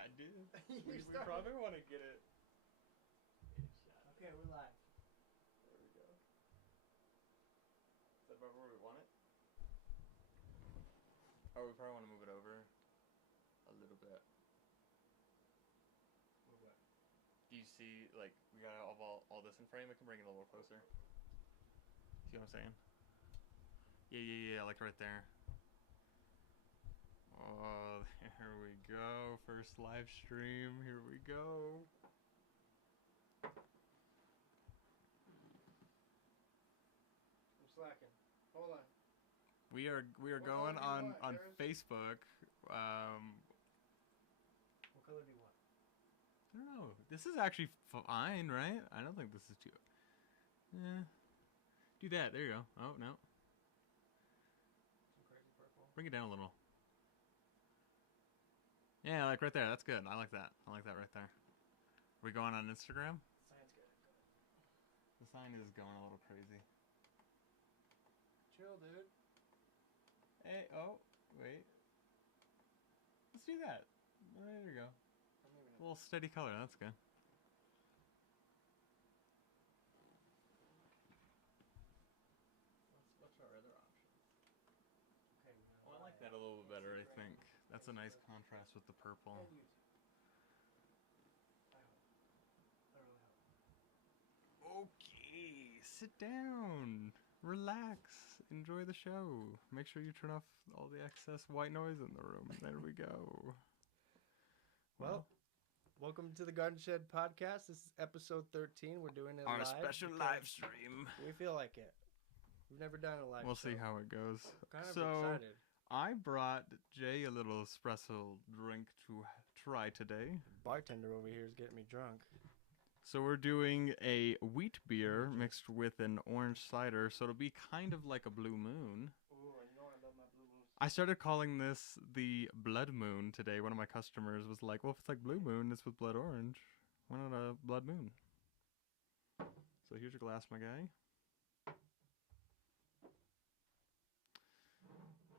I did. You We started. probably want to get it. Okay, we're live. There we go. Is that about where we want it? Oh, we probably want to move it over a little bit. Move what? Do you see, like, we got all this in frame? We can bring it a little closer. See what I'm saying? Yeah, like right there. Oh, there we go. First live stream. Here we go. I'm slacking. Hold on. We are What going color do you want, on Jared? Facebook. What color do you want? I don't know. This is actually fine, right? I don't think this is too. Yeah. Do that. There you go. Oh no. Some crazy purple. Bring it down a little. Yeah, like right there. That's good. I like that. I like that right there. Are we going on Instagram? Sounds good. The sign is going a little crazy. Chill, dude. Hey, oh, wait. Let's do that. There you go. A little steady color. That's good. What's our other option? Okay. Oh, I like that a little bit better, I think. That's a nice contrast with the purple. And YouTube. I really hope. Okay, sit down. Relax. Enjoy the show. Make sure you turn off all the excess white noise in the room. There we go. Well, welcome to the Garden Shed podcast. This is episode 13. We're doing it on live a special live stream. We feel like it. We've never done a live We'll show. see how it goes. Kind of So, excited. I brought Jay a little espresso drink to try today. Bartender over here is getting me drunk. So we're doing a wheat beer mixed with an orange cider, so it'll be kind of like a blue moon. Ooh, and you know I love my blue moons. I started calling this the blood moon today. One of my customers was like, well, if it's like blue moon, it's with blood orange. Why not a blood moon? So here's your glass, my guy.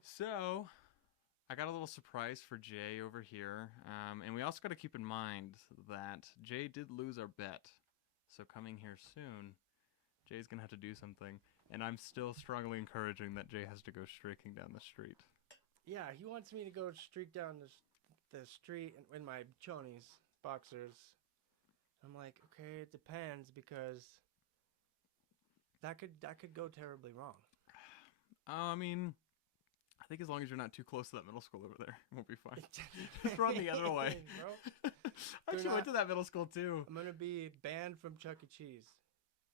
So, I got a little surprise for Jay over here. And we also got to keep in mind that Jay did lose our bet. So coming here soon, Jay's going to have to do something. And I'm still strongly encouraging that Jay has to go streaking down the street. Yeah, he wants me to go streak down the street in my chonies, boxers. I'm like, okay, it depends because that could go terribly wrong. I mean, I think as long as you're not too close to that middle school over there, it won't be fine. Just run the other way. Bro. I actually went to that middle school too. I'm gonna be banned from Chuck E. Cheese.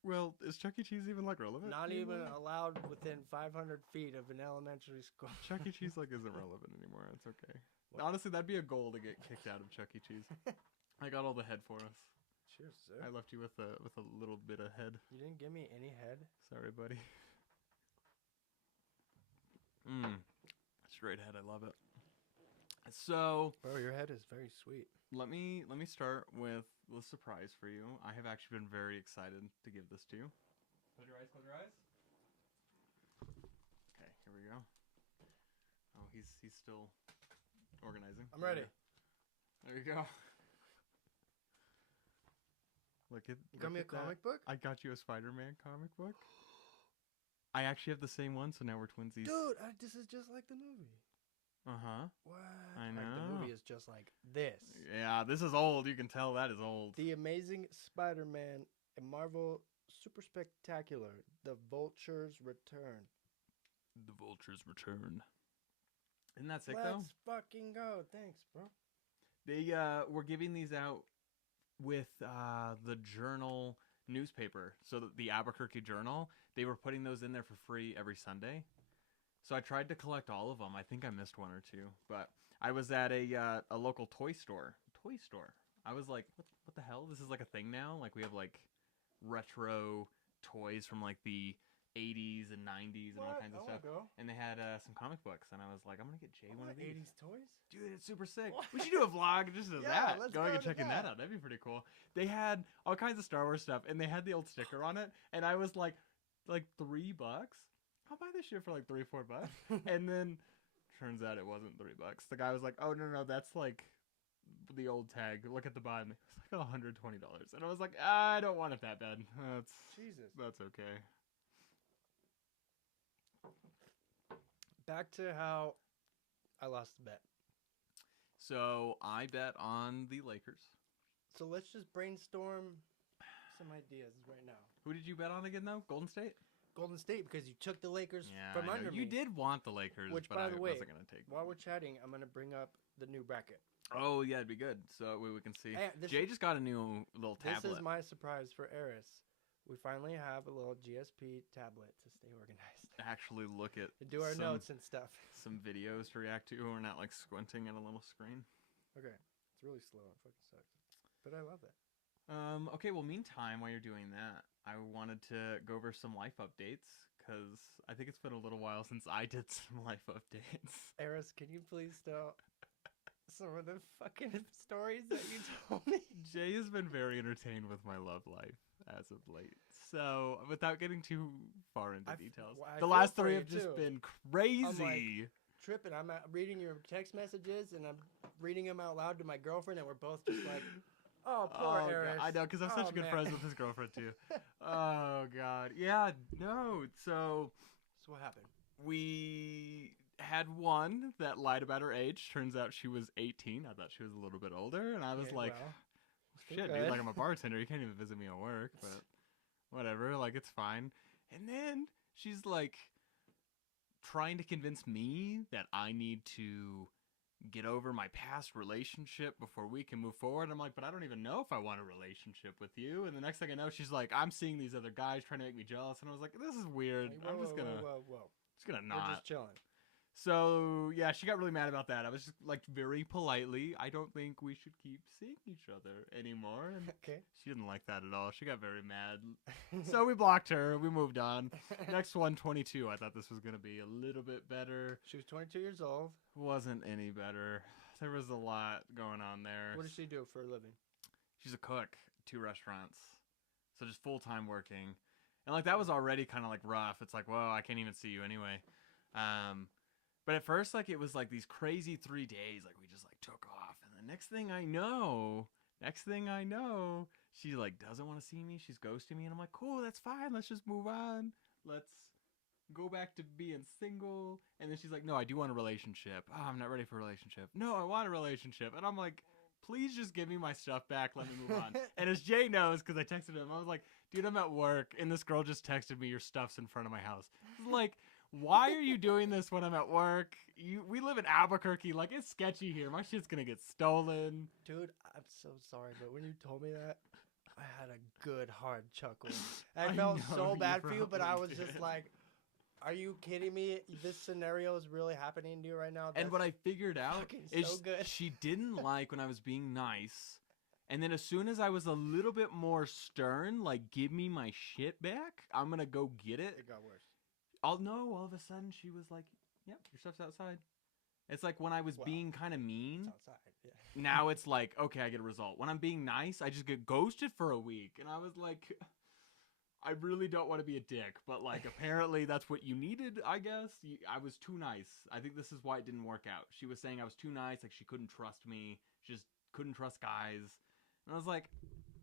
Well, is Chuck E. Cheese even like relevant? Not even allowed within 500 feet of an elementary school. Chuck E. Cheese like isn't relevant anymore. It's okay. What? Honestly, that'd be a goal to get kicked out of Chuck E. Cheese. I got all the head for us. Cheers, sir. I left you with a little bit of head. You didn't give me any head. Sorry, buddy. Straight head. I love it. So, bro, your head is very sweet. Let me start with a surprise for you. I have actually been very excited to give this to you. Close your eyes. Close your eyes. Okay, here we go. Oh, he's still organizing. I'm ready. There you go. Look at. You got me a comic book? I got you a Spider-Man comic book. I actually have the same one, so now we're twinsies. Dude, this is just like the movie. Uh-huh. What? I know. Like the movie is just like this. Yeah, this is old. You can tell that is old. The Amazing Spider-Man and Marvel Super Spectacular. The Vulture's Return. The Vulture's Return. Isn't that sick, though? Let's fucking go. Thanks, bro. They were giving these out with the Journal newspaper. So the Albuquerque Journal, they were putting those in there for free every Sunday. So I tried to collect all of them. I think I missed one or two. But I was at a local toy store. I was like, what the hell? This is like a thing now? Like we have like retro toys from like the 80s and 90s and all kinds of stuff. Go. And they had some comic books. And I was like, I'm going to get Jay one of these. 80s toys? Dude, it's super sick. What? We should do a vlog just of that. Let's Going go and to checking that out. That'd be pretty cool. They had all kinds of Star Wars stuff. And they had the old sticker on it. And I was like $3. I'll buy this shit for like $3-4. And then turns out it wasn't $3. The guy was like, oh, no, that's like the old tag. Look at the bottom. It was like $120, and I was like, I don't want it that bad. Jesus. That's okay. Back to how I lost the bet. So I bet on the Lakers. So let's just brainstorm some ideas right now. Who did you bet on again, though? Golden State? Golden State, because you took the Lakers Yeah, from I know. under me. You did want the Lakers, Which, but by I the way, wasn't going to take while we're chatting, I'm going to bring up the new bracket. Oh, yeah, it'd be good. So we can see. Jay just got a new little tablet. This is my surprise for Eris. We finally have a little GSP tablet to stay organized. Actually look at and do our notes and stuff. Some videos to react to. We're not like squinting at a little screen. Okay. It's really slow. It fucking sucks. But I love it. Okay, well, meantime, while you're doing that, I wanted to go over some life updates, because I think it's been a little while since I did some life updates. Eris, can you please tell some of the fucking stories that you told me? Jay has been very entertained with my love life as of late. So, without getting too far into details, the last 3 have just been crazy. I'm like tripping. I'm reading your text messages, and I'm reading them out loud to my girlfriend, and we're both just like, oh, poor Eris. I know, because I'm such good friends with his girlfriend, too. Oh, God. Yeah, no. So what happened? We had one that lied about her age. Turns out she was 18. I thought she was a little bit older, and I was like, shit, dude, like, I'm a bartender. You can't even visit me at work, but whatever. Like, it's fine. And then she's, like, trying to convince me that I need to get over my past relationship before we can move forward. I'm like, but I don't even know if I want a relationship with you. And the next thing I know, she's like, I'm seeing these other guys trying to make me jealous. And I was like, this is weird. I'm just gonna not. We're just chilling. So, yeah, she got really mad about that. I was just, like, very politely, I don't think we should keep seeing each other anymore. And okay. She didn't like that at all. She got very mad. So we blocked her. We moved on. Next one, 22. I thought this was going to be a little bit better. She was 22 years old. Wasn't any better. There was a lot going on there. What does she do for a living? She's a cook, 2 restaurants. So just full-time working. And, like, that was already kind of, like, rough. It's like, whoa, I can't even see you anyway. But at first, like, it was, like, these crazy 3 days. Like, we just, like, took off. And the next thing I know, she, like, doesn't want to see me. She's ghosting me. And I'm like, cool, that's fine. Let's just move on. Let's go back to being single. And then she's like, no, I do want a relationship. Oh, I'm not ready for a relationship. No, I want a relationship. And I'm like, please just give me my stuff back. Let me move on. And as Jay knows, because I texted him, I was like, dude, I'm at work. And this girl just texted me, your stuff's in front of my house. Like, why are you doing this when I'm at work? We live in Albuquerque. Like, it's sketchy here. My shit's going to get stolen. Dude, I'm so sorry. But when you told me that, I had a good hard chuckle. I felt so bad for you, but I was just like, are you kidding me? This scenario is really happening to you right now? And what I figured out is so she didn't like when I was being nice. And then as soon as I was a little bit more stern, like, give me my shit back, I'm going to go get it. It got worse. All of a sudden she was like, yep, your stuff's outside. It's like when I was being kind of mean. It's outside, yeah. Now it's like, okay, I get a result. When I'm being nice, I just get ghosted for a week. And I was like, I really don't want to be a dick. But, like, apparently that's what you needed, I guess. I was too nice. I think this is why it didn't work out. She was saying I was too nice. Like, she couldn't trust me. She just couldn't trust guys. And I was like,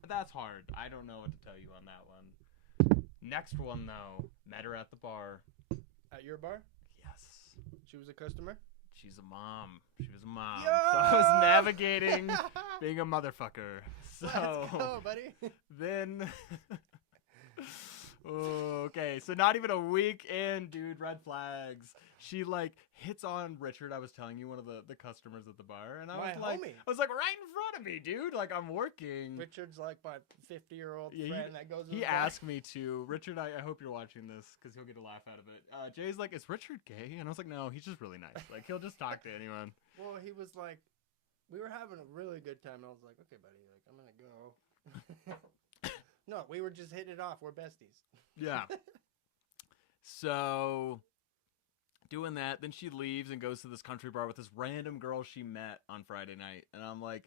that's hard. I don't know what to tell you on that one. Next one, though. Met her at the bar. At your bar? Yes. She was a customer? She's a mom. She was a mom. Yo! So I was navigating being a motherfucker. So let's go, buddy. Then... okay, so not even a week in, dude, red flags. She, like, hits on Richard, I was telling you, one of the customers at the bar, and I was like, right in front of me, dude, like, I'm working. Richard's like my 50-year-old friend that goes with He asked me to. Richard, I hope you're watching this, because he'll get a laugh out of it. Jay's like, is Richard gay? And I was like, no, he's just really nice. Like, he'll just talk to anyone. Well, he was like, we were having a really good time, and I was like, okay, buddy, like, I'm gonna go. No, we were just hitting it off. We're besties. Yeah. So, doing that, then she leaves and goes to this country bar with this random girl she met on Friday night. And I'm like,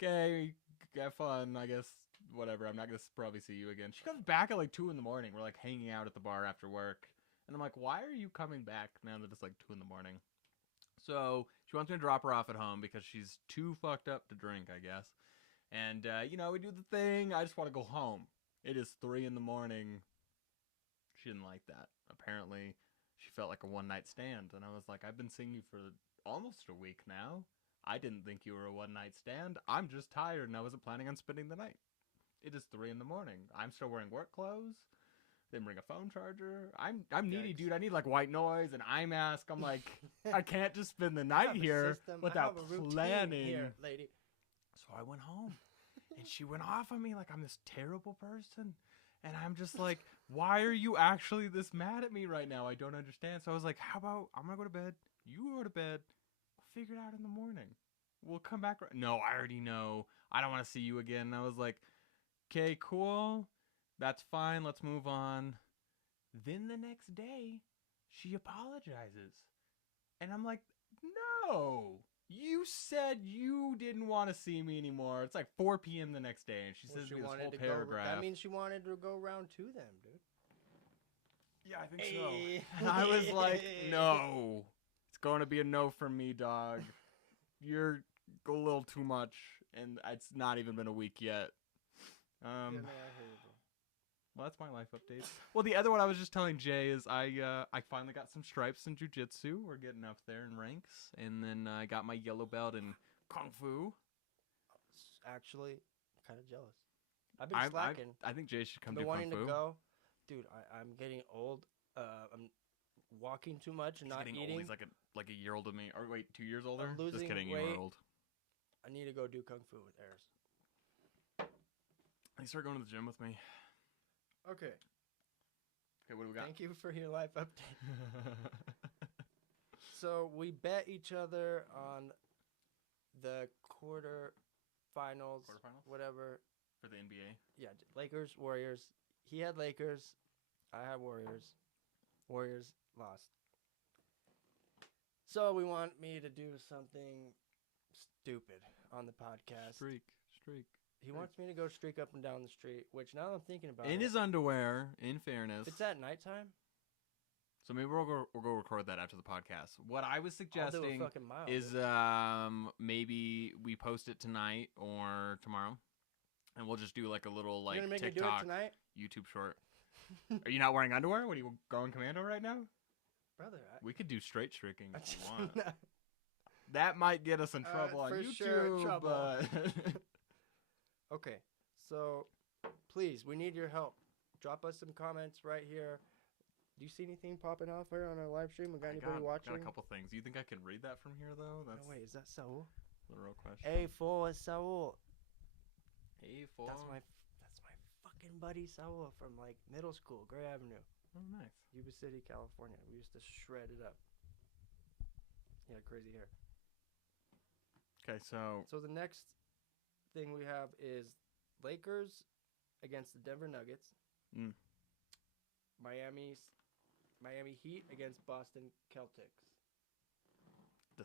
okay, have fun, I guess. Whatever, I'm not going to probably see you again. She comes back at like 2 in the morning. We're like hanging out at the bar after work. And I'm like, why are you coming back now that it's like 2 in the morning? So, She wants me to drop her off at home because she's too fucked up to drink, I guess. And, we do the thing. I just want to go home. It is 3 a.m. She didn't like that. Apparently, she felt like a one-night stand. And I was like, I've been seeing you for almost a week now. I didn't think you were a one-night stand. I'm just tired and I wasn't planning on spending the night. It is 3 a.m. I'm still wearing work clothes. Didn't bring a phone charger. I'm needy, dude. I need like white noise and eye mask. I'm like, I can't just spend the night here without planning. Here, lady. So I went home, and she went off on me like I'm this terrible person, and I'm just like, why are you actually this mad at me right now? I don't understand. So I was like, how about I'm gonna go to bed. You go to bed. We'll figure it out in the morning. We'll come back. No, I already know. I don't want to see you again. And I was like, okay, cool. That's fine. Let's move on. Then the next day, she apologizes. And I'm like, no. You said you didn't want to see me anymore. It's like 4 p.m. the next day. And she says me this whole paragraph. That means she wanted to go round 2 then, dude. Yeah, I think so. And I was like, no. It's going to be a no from me, dog. You're a little too much. And it's not even been a week yet. Yeah, man, I hear you. Well, that's my life update. Well, the other one I was just telling Jay is I finally got some stripes in jiu-jitsu. We're getting up there in ranks. And then I got my yellow belt in kung fu. Actually, kind of jealous. I've been slacking. I think Jay should come do kung fu. To go. Dude, I'm getting old. I'm walking too much and not eating. Old. He's like a year older than me. Or wait, 2 years older? I'm losing just kidding, weight. You are old. I need to go do kung fu with Eris. He started going to the gym with me. Okay, what do we got? Thank you for your life update. So we bet each other on the quarterfinals, whatever. For the NBA? Yeah, Lakers, Warriors. He had Lakers. I had Warriors. Warriors lost. So we want me to do something stupid on the podcast. Streak. He wants me to go streak up and down the street, which now I'm thinking about in his underwear, in fairness. If it's at nighttime? So maybe we'll go record that after the podcast. What I was suggesting I'll do a fucking mile, is maybe we post it tonight or tomorrow. And we'll just do like a little like TikTok, me do it tonight? YouTube short. Are you not wearing underwear? What are you going commando right now? Brother, we could do straight streaking if you want. That might get us in trouble on YouTube. Sure, but okay, so please, we need your help. Drop us some comments right here. Do you see anything popping off here on our live stream? We got anybody watching? Got a couple things. Do you think I can read that from here, though? No, wait, is that Saul? The real question. A4 is Saul. A4? That's my fucking buddy Saul from, like, middle school, Gray Avenue. Oh, nice. Yuba City, California. We used to shred it up. He had crazy hair. Okay, so the next thing we have is Lakers against the Denver Nuggets. Miami Heat against Boston Celtics. The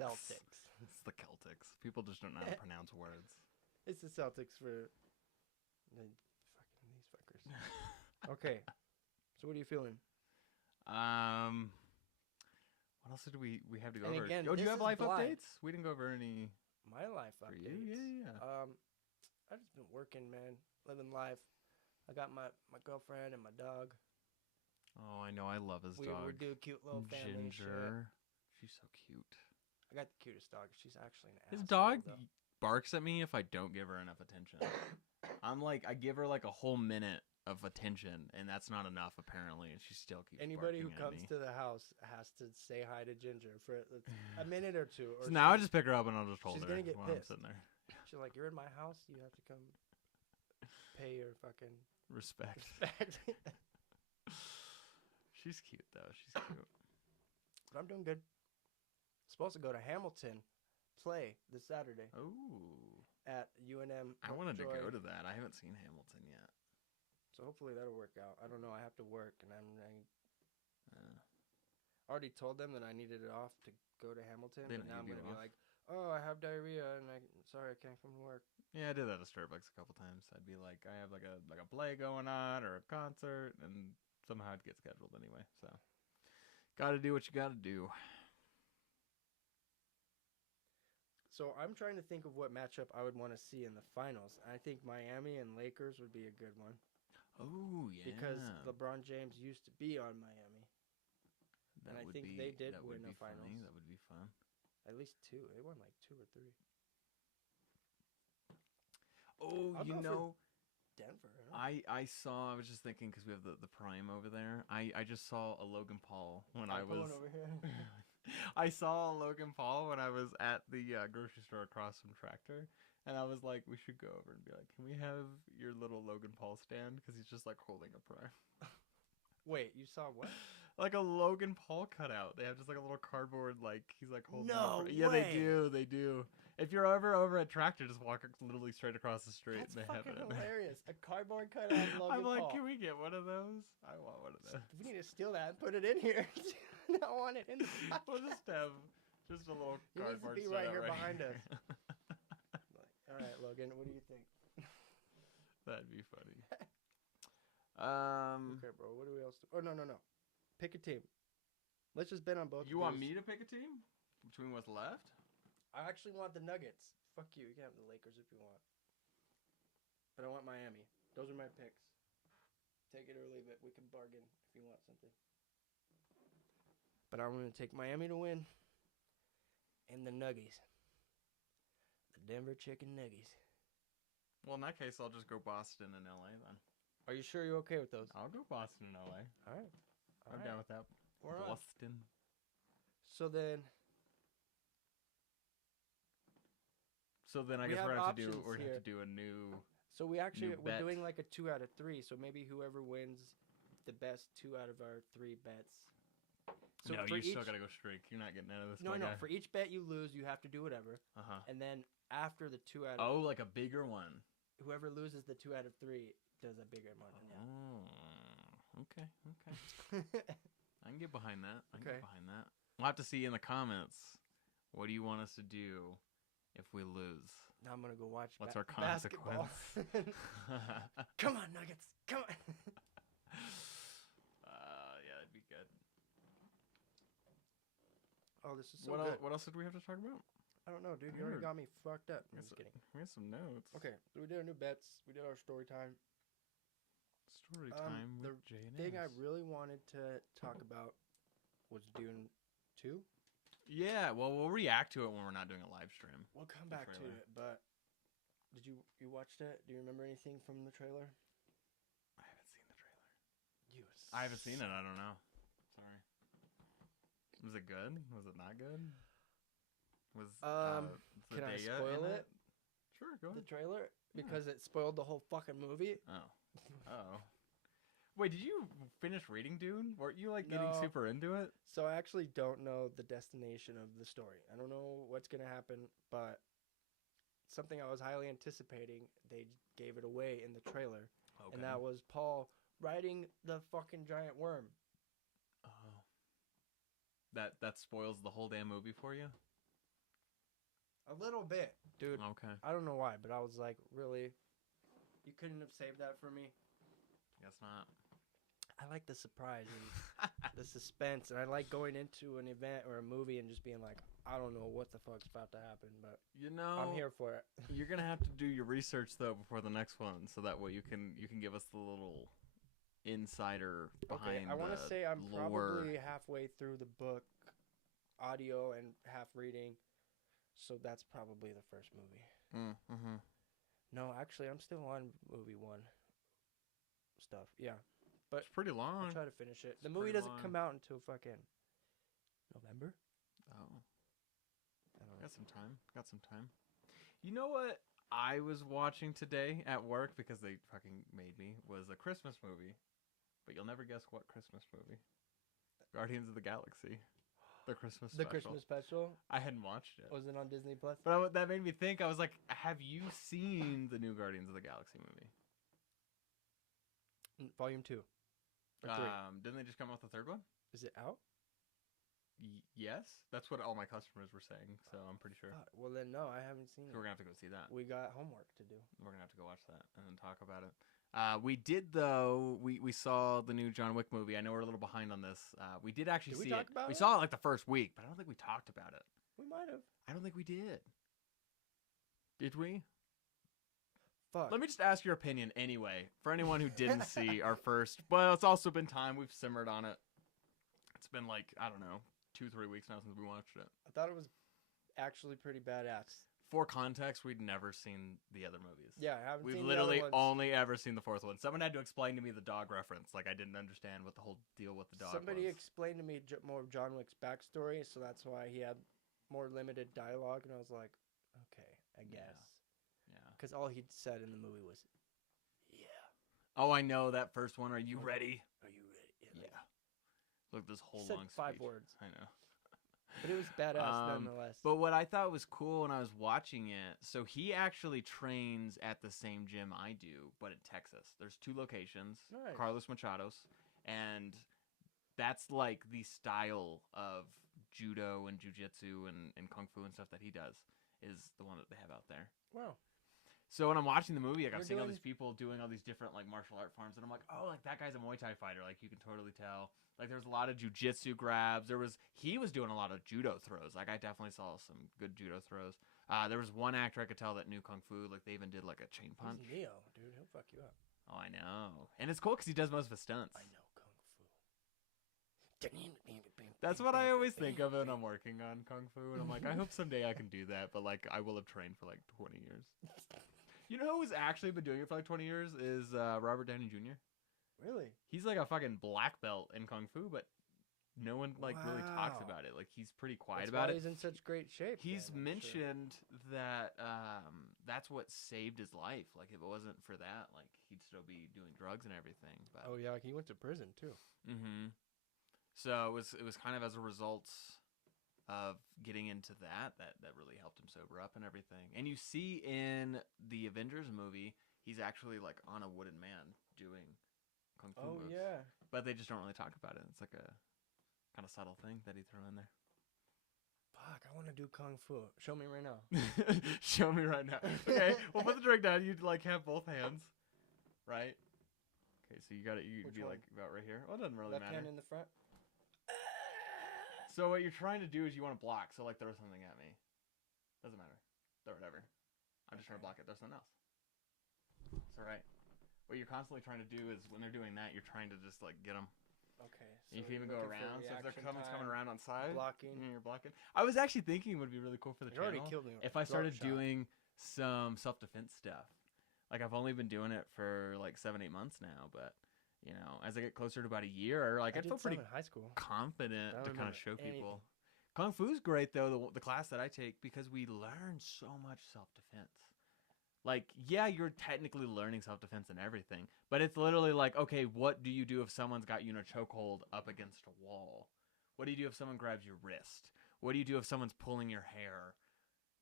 Celtics. It's the Celtics. People just don't know how to pronounce words. It's the Celtics for fucking these fuckers. Okay. So what are you feeling? What else did we have to go and over? Again, do you have life blind. updates? We didn't go over any. My life updates. You? Yeah. I've just been working, man, living life. I got my girlfriend and my dog. Oh, I know. I love his dog. We do cute little family Ginger. shit. She's so cute. I got the cutest dog. She's actually an His asshole, dog barks at me if I don't give her enough attention. I give her like a whole minute of attention, and that's not enough apparently, and she still keeps Anybody who barking at comes me. to the house has to say hi to Ginger for a minute or two. Or So now I just pick her up and I'll just hold her she's gonna get while pissed. I'm sitting there. She's like, "You're in my house. You have to come pay your fucking Respect. She's cute though. She's cute. But I'm doing good. Supposed to go to Hamilton, play this Saturday. Ooh. At UNM. I wanted to go to that. I haven't seen Hamilton yet. So hopefully that'll work out. I don't know. I have to work, and I already told them that I needed it off to go to Hamilton. But now I'm gonna be like, "Oh, I have diarrhea, and sorry, I can't come to work." Yeah, I did that at Starbucks a couple times. I'd be like, I have like a play going on or a concert, and somehow it'd get scheduled anyway. So, got to do what you got to do. So I'm trying to think of what matchup I would want to see in the finals. I think Miami and Lakers would be a good one. Oh yeah. Because LeBron James used to be on Miami. That I would think be, they did that win would a be funny. finals. That would be fun. At least 2. They won like 2 or 3. Oh, I'll you go for know, Denver. Huh? I saw. I was just thinking because we have the Prime over there. I just saw a Logan Paul when I I'm was. pulling over here. I saw Logan Paul when I was at the grocery store across from Tractor, and I was like, we should go over and be like, can we have your little Logan Paul stand? Because he's just like holding a Prime. Wait, you saw what? Like a Logan Paul cutout. They have just like a little cardboard, like he's like holding. No Yeah, they way. do. They do. If you're ever over at Tractor, just walk literally straight across the street. That's and they have fucking it. hilarious. A cardboard cutout of Logan I'm like, Paul. can we get one of those? I want one of those. We need to steal that and put it in here. I want it in the podcast. We'll just have just a little He needs to cardboard be right cutout here behind here. us. All right, Logan, what do you think? That'd be funny. Okay, bro. What do we else do? Oh, no. Pick a team. Let's just bet on both. You want me to pick a team between what's left? I actually want the Nuggets. Fuck you. You can have the Lakers if you want. But I want Miami. Those are my picks. Take it or leave it. We can bargain if you want something. But I'm going to take Miami to win. And the Nuggies. The Denver Chicken Nuggies. Well, in that case, I'll just go Boston and LA then. Are you sure you're okay with those? I'll go Boston and LA. All right. I'm down with that. We're on. Boston. So then I We guess have we're gonna have to do options here. a new. So we're bet. doing like a 2 out of 3. So maybe whoever wins the best 2 out of our 3 bets. So no, for you still each- gotta go streak. You're not getting out of this. No, my no. guy. For each bet you lose, you have to do whatever. Uh-huh. And then after the 2 out of Oh, like a bigger one. whoever loses the 2 out of 3 does a bigger amount. Oh, okay. Yeah. I can get behind that. Okay. We'll have to see in the comments. What do you want us to do if we lose? Now I'm gonna go watch. What's our basketball. consequence? Come on, Nuggets. Come on. Yeah, that'd be good. Oh, this is so What good. else? What else did we have to talk about? I don't know, dude. I You already heard- got me fucked up. I'm just kidding. We have some notes. Okay, so we did our new bets. We did our story time. Story time the with Jay and thing I S. really wanted to talk about was Dune 2. Yeah, well, we'll react to it when we're not doing a live stream. We'll come The back to trailer. it, but did you watched it? Do you remember anything from the trailer? I haven't seen the trailer. You. I haven't seen it. I don't know. Sorry. Was it good? Was it not good? Was can I Zendaya spoil in it? Sure, go The ahead. trailer because it spoiled the whole fucking movie. Oh. Wait, did you finish reading Dune? Weren't you like getting No. super into it? So I actually don't know the destination of the story. I don't know what's gonna happen, but something I was highly anticipating, they gave it away in the trailer, Okay. and that was Paul riding the fucking giant worm. Oh. That spoils the whole damn movie for you? A little bit, dude. Okay. I don't know why, but I was like, really? You couldn't have saved that for me? Guess not. I like the surprise and the suspense, and I like going into an event or a movie and just being like, I don't know what the fuck's about to happen, but You know, I'm here for it. You're gonna have to do your research though before the next one, so that way you can give us the little insider behind. I want to say I'm lore. probably halfway through the book, audio and half reading, so that's probably the first movie. Mm-hmm. No, actually, I'm still on movie 1 stuff. Yeah, but It's pretty long. I'll try to finish it. It's The movie pretty doesn't long. come out until fucking November. Oh, I don't know. got some time. You know what I was watching today at work because they fucking made me was a Christmas movie, but you'll never guess what Christmas movie. Guardians of the Galaxy, the Christmas The special. Christmas special. I hadn't watched it, Was it on Disney Plus? but that made me think. I was like, have you seen the new Guardians of the Galaxy movie? Volume 2 or 3. Didn't they just come out with the third one? Is it out? Yes, that's what all my customers were saying. So I'm pretty sure. Well, then no, I haven't seen So it. we're gonna have to go see that. We got homework to do. We're gonna have to go watch that and then talk about it. We did though. We saw the new John Wick movie. I know we're a little behind on this. We did actually Did we see talk it. about We it? saw it like the first week, but I don't think we talked about it. We might have. I don't think we did. Did we? Fuck. Let me just ask your opinion anyway. For anyone who didn't see our first, well, it's also been time. We've simmered on it. It's been like, I don't know, 2-3 weeks now since we watched it. I thought it was actually pretty badass. For context, we'd never seen the other movies. Yeah, I haven't We've seen literally the other ones. only ever seen the fourth one. Someone had to explain to me the dog reference. Like, I didn't understand what the whole deal with the dog Somebody was. explained to me more of John Wick's backstory, so that's why he had more limited dialogue, and I was like, okay, I guess. Yeah. Because all he said in the movie was, yeah. Oh, I know that first one. Are you ready? Are you ready? Yeah. Look, this whole He said long 5 speech. words. I know. But it was badass nonetheless. But what I thought was cool when I was watching it, so he actually trains at the same gym I do, but in Texas. There's 2 locations, Nice. Carlos Machado's, and that's like the style of judo and jiu-jitsu and kung fu and stuff that he does is the one that they have out there. Wow. So when I'm watching the movie, like, I'm You're seeing all doing- these people doing all these different like martial art forms, and I'm like, oh, like that guy's a Muay Thai fighter. Like you can totally tell. Like there's a lot of jiu-jitsu grabs. He was doing a lot of judo throws. Like I definitely saw some good judo throws. There was one actor I could tell that knew kung fu. Like they even did like a chain punch. He's Neo, dude. He'll fuck you up. Oh, I know. And it's cool because he does most of his stunts. I know kung fu. That's what I always think of when I'm working on kung fu, and I'm like, I hope someday I can do that. But like, I will have trained for like 20 years. You know who's actually been doing it for like 20 years is Robert Downey Jr. Really? He's like a fucking black belt in kung fu, but no one like really talks Wow. about it. Like he's pretty quiet That's about why it. he's in such great shape. He's then, I'm sure. mentioned that that's what saved his life. Like if it wasn't for that, like he'd still be doing drugs and everything. But Oh yeah, he went to prison too. mm-hmm. So it was kind of as a result of getting into that really helped him sober up and everything. And you see in the Avengers movie, he's actually like on a wooden man doing kung fu moves. Yeah. But they just don't really talk about it. It's like a kind of subtle thing that he threw in there. Fuck, I want to do kung fu. Show me right now. Show me right now. Okay, we'll put the drink down. You'd like have both hands, right? Okay, so you got it. You'd Which be one? like about right here. Well, it doesn't really Left matter. hand in the front. So what you're trying to do is you want to block. So like throw something at me. Doesn't matter. Throw whatever. I'm just trying to block it. Throw something else. It's all right. What you're constantly trying to do is when they're doing that, you're trying to just like get them. Okay. You can even go around. So if they're coming around on side, blocking. you're blocking. I was actually thinking it would be really cool for the You already channel killed me. if I Throat started shot. doing some self-defense stuff. Like I've only been doing it for like 7-8 months now, but you know, as I get closer to about a year, like I did feel pretty some in high school. confident I to don't kind of remember show people. anything. Kung Fu's great though, the class that I take, because we learn so much self-defense. Like, yeah, you're technically learning self-defense and everything, but it's literally like, okay, what do you do if someone's got you in a chokehold up against a wall? What do you do if someone grabs your wrist? What do you do if someone's pulling your hair?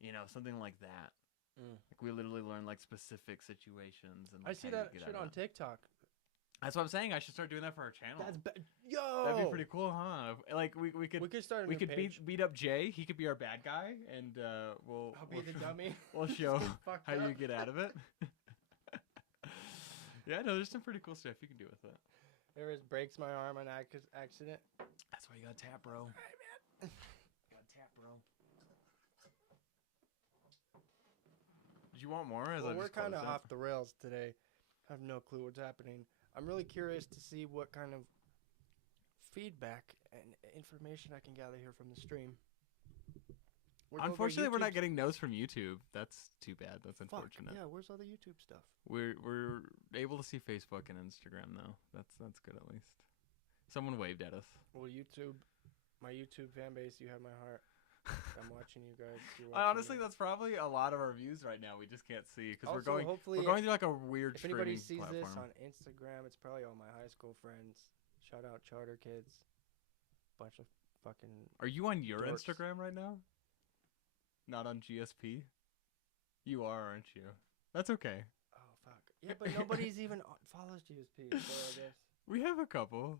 You know, something like that. Like we literally learn like specific situations and I like, see how you that get shit out on of it. TikTok. That's what I'm saying. I should start doing that for our channel. Yo. That'd be pretty cool, huh? Like we could start a we new could page. beat up Jay. He could be our bad guy, and we'll I'll be we'll the show- dummy. We'll Just show get fucked how you up. get out of it. Yeah, no, there's some pretty cool stuff you can do with it. There is breaks my arm on accident. That's why you gotta tap, bro. Alright, man. Gotta tap, bro. Did you want more? Or Well, we're kind of off the rails today. I have no clue what's happening. I'm really curious to see what kind of feedback and information I can gather here from the stream. Unfortunately, we're not getting notes from YouTube. That's too bad. That's Fuck. unfortunate. Yeah, where's all the YouTube stuff? We're able to see Facebook and Instagram though. That's good at least. Someone waved at us. Well, YouTube, my YouTube fan base, you have my heart. I'm watching you guys. You're Honestly, watching me. that's probably a lot of our views right now. We just can't see because Also, hopefully, we're going through like a weird if anybody streaming sees this platform. on Instagram, it's probably all my high school friends. Shout out Charter Kids. Bunch of fucking. Are you on your dorks. Instagram right now? Not on GSP? You are, aren't you? That's okay. Oh fuck. Yeah, but nobody's even follows GSP. So I guess. We have a couple.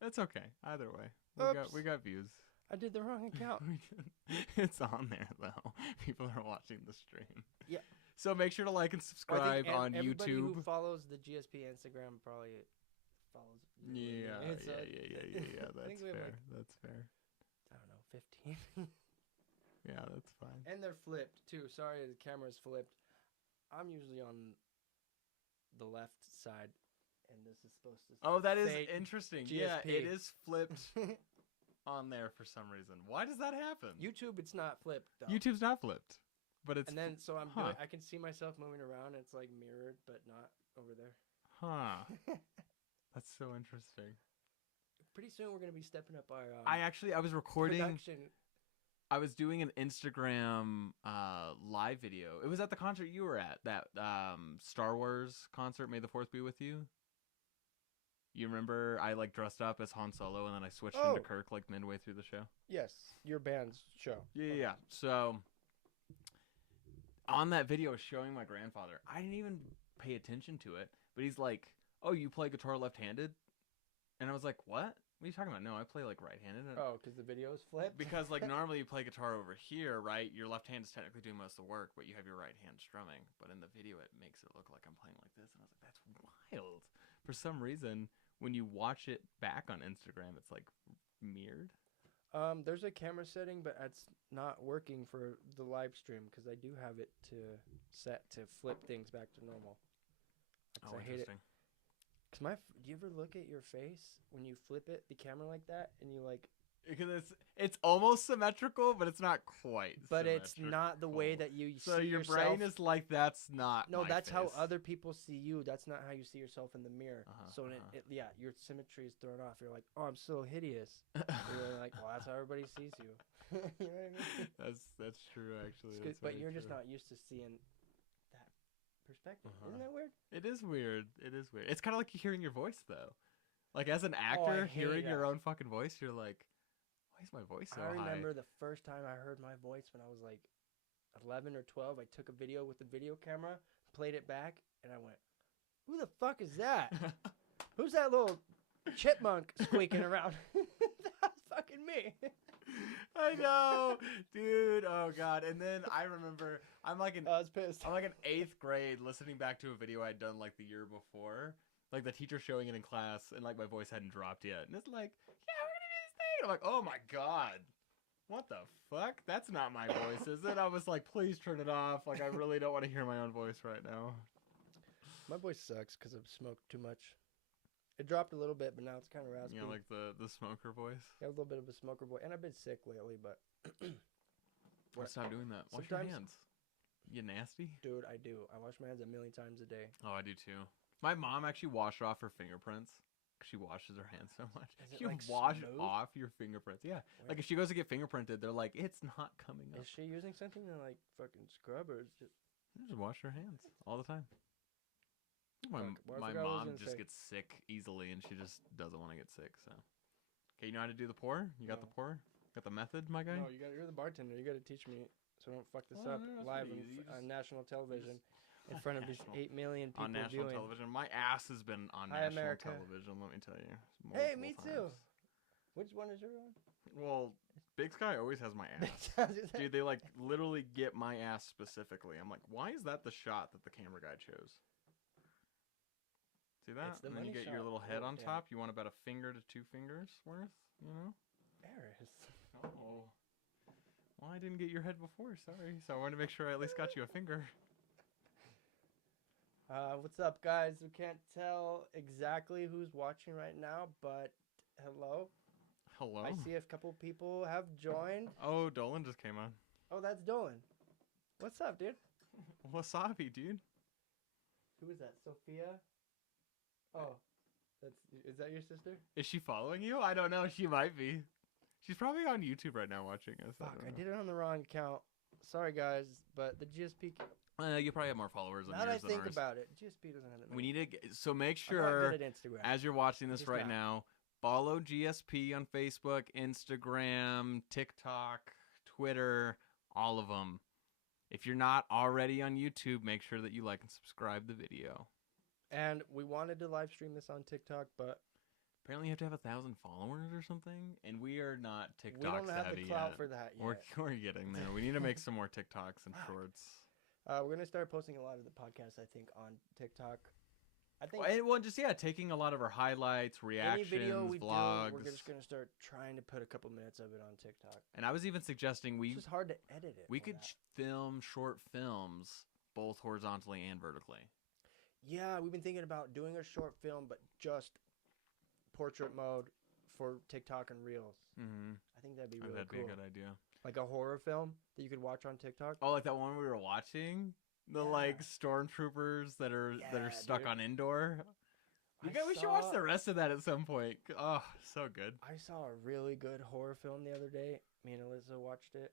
That's okay. Either way, we got views. I did the wrong account. It's on there though. People are watching the stream. Yeah. So make sure to like and I subscribe think on everybody YouTube. who follows the GSP Instagram probably follows. you. Yeah, It's, yeah. I That's think we have fair. like, That's fair. I don't know, 15. Yeah, That's fine. And they're flipped too. Sorry, the camera's flipped. I'm usually on the left side, and this is supposed to. Oh, that is say interesting. GSP. Yeah, it is flipped on there for some reason. Why does that happen? YouTube, it's not flipped though. YouTube's not flipped, but it's. And then so I'm doing. I can see myself moving around. And it's like mirrored, but not over there. Huh. That's so interesting. Pretty soon we're gonna be stepping up our. I was recording. Production. I was doing an Instagram live video. It was at the concert you were at, that Star Wars concert, May the 4th be with you. You remember I like dressed up as Han Solo and then I switched into Kirk like midway through the show? Yes, your band's show. Yeah. So on that video showing my grandfather, I didn't even pay attention to it, but he's like, "Oh, you play guitar left-handed?" And I was like, "What? What are you talking about?" "No, I play like right-handed." Oh, because the video is flipped? Because like normally you play guitar over here, right? Your left hand is technically doing most of the work, but you have your right hand strumming. But in the video it makes it look like I'm playing like this. And I was like, that's wild. For some reason, when you watch it back on Instagram, it's like mirrored. There's a camera setting, but it's not working for the live stream because I do have it set to flip things back to normal. Oh, I hate it. interesting. Cause do you ever look at your face when you flip it, the camera like that, and you like? Because it's almost symmetrical, but it's not quite. But it's not the way that you so see your yourself. brain is like, that's not. No, my that's face. how other people see you. That's not how you see yourself in the mirror. So yeah, your symmetry is thrown off. You're like, oh, I'm so hideous. You're like, well, that's how everybody sees you. You know what I mean? That's true, actually. But you're just not used to seeing that perspective. Isn't that weird? It is weird. It is weird. It's kind of like hearing your voice, though. Like, as an actor, hearing your own fucking voice, you're like, why is my voice so high? I remember the first time I heard my voice when I was like 11 or 12. I took a video with the video camera, played it back, and I went, who the fuck is that? Who's that little chipmunk squeaking around? That's fucking me. I know, dude. Oh god. And then I remember I was pissed. I'm like in 8th grade listening back to a video I'd done like the year before, like the teacher showing it in class, and like my voice hadn't dropped yet, and it's like, yeah, we're gonna do this thing. I'm like, oh my god, what the fuck? That's not my voice, is it? I was like, please turn it off. Like, I really don't want to hear my own voice right now. My voice sucks because I've smoked too much. It dropped a little bit, but now it's kind of raspy. You know, like the smoker voice? Yeah, a little bit of a smoker voice. And I've been sick lately, but... Stop doing that. Wash your hands. You nasty? Dude, I do. I wash my hands a million times a day. Oh, I do too. My mom actually washed off her fingerprints. She washes her hands so much. You like wash off your fingerprints. Yeah. Where? Like if she goes to get fingerprinted, they're like, it's not coming up. Is she using something to like fucking scrub or just wash her hands all the time? My mom just gets sick easily, and she just doesn't want to get sick. So, okay, you know how to do the pour? You got the pour? Got the method, my guy? No, you're the bartender. You got to teach me so I don't fuck this up live on national television in front of these 8 million people on national television. My ass has been on national television. Let me tell you. Hey, me too. Which one is your one? Well, Big Sky always has my ass. Dude, they like literally get my ass specifically. I'm like, why is that the shot that the camera guy chose? See that? And then you get your little head on top. You want about a finger to 2 fingers worth, you know? Eris. Oh. Well, I didn't get your head before, sorry. So I wanted to make sure I at least got you a finger. What's up, guys? We can't tell exactly who's watching right now, but hello. Hello. I see a couple people have joined. Oh, Dolan just came on. Oh, that's Dolan. What's up, dude? Wasabi, dude. Who is that? Sophia? Oh, is that your sister? Is she following you? I don't know. She might be. She's probably on YouTube right now watching us. Fuck, I did it on the wrong account. Sorry, guys, but the GSP... you probably have more followers on yours than ours. Now that I think about it, GSP doesn't have that many. We need to... So make sure, as you're watching this right now, follow GSP on Facebook, Instagram, TikTok, Twitter, all of them. If you're not already on YouTube, make sure that you like and subscribe the video. And we wanted to live stream this on TikTok, but apparently you have to have 1,000 followers or something, and we are not TikTok savvy yet. We don't have the clout for that yet. We're getting there. We need to make some more TikToks and shorts. We're gonna start posting a lot of the podcasts, I think, on TikTok. I think Well, just taking a lot of our highlights, any reactions, video we vlogs. do, we're just gonna start trying to put a couple minutes of it on TikTok. And I was even suggesting It's just hard to edit it. we all could that. film short films both horizontally and vertically. Yeah, we've been thinking about doing a short film, but just portrait mode for TikTok and Reels. Mm-hmm. I think that'd be really That'd cool. be a good idea. Like a horror film that you could watch on TikTok. Oh, like that one we were watching, the Yeah. like stormtroopers that are Yeah, stuck dude. on indoor. We should saw- watch the rest of that at some point. Oh, so good. I saw a really good horror film the other day. Me and Alyssa watched it.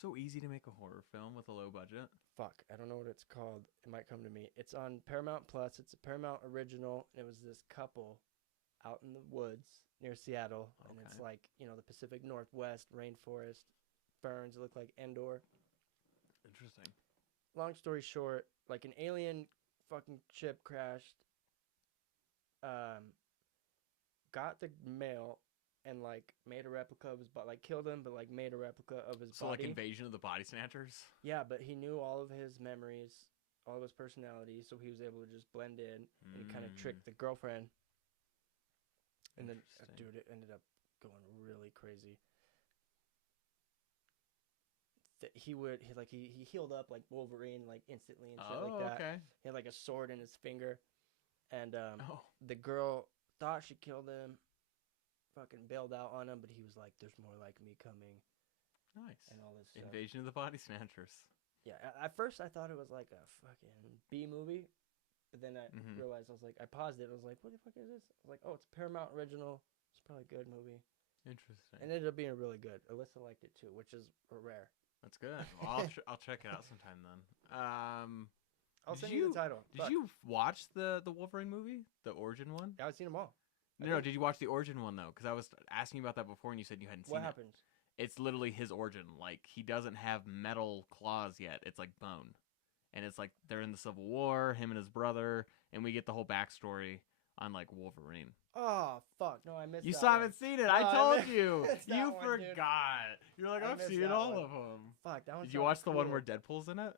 So easy to make a horror film with a low budget. Fuck, I don't know what it's called. It might come to me. It's on Paramount Plus. It's a Paramount original. And it was this couple out in the woods near Seattle. And it's Okay. like, the Pacific Northwest, rainforest, ferns. It looked like Endor. Interesting. Long story short, like an alien fucking ship crashed. Got the male and like made a replica of his body, like killed him, but like made a replica of his So body. like Invasion of the Body Snatchers. Yeah, but he knew all of his memories, all of his personalities, so he was able to just blend in and kind of trick the girlfriend. And then, Interesting. dude, it ended up going really crazy. He healed up like Wolverine like instantly and shit like that. Okay. He had like a sword in his finger, and Oh, the girl thought she killed him, fucking bailed out on him, but he was like, "There's more like me coming," nice. and all this stuff. Invasion of the Body Snatchers. Yeah, at first I thought it was like a fucking B movie, but then I Mhm. realized I paused it. I was like, "What the fuck is this?" I was like, "Oh, it's a Paramount original. It's probably a good movie." Interesting. And it ended up being really good. Alyssa liked it too, which is rare. That's good. Well, I'll check it out sometime then. I'll Did send you you- the title. Did you watch the Wolverine movie, the origin one? Yeah, I've seen them all. No, did you watch the origin one though? Because I was asking about that before, and you said you hadn't seen What it. happens? It's literally his origin. Like he doesn't have metal claws yet. It's like bone, and it's like they're in the Civil War, him and his brother, and we get the whole backstory on like Wolverine. Oh fuck! No, I missed. You that still one. haven't seen it. No, I I told missed- you. missed that You one, dude. forgot. You're like, I I've missed seen that all one. of them. Fuck, that one. Did you watch the one cool. where Deadpool's in it?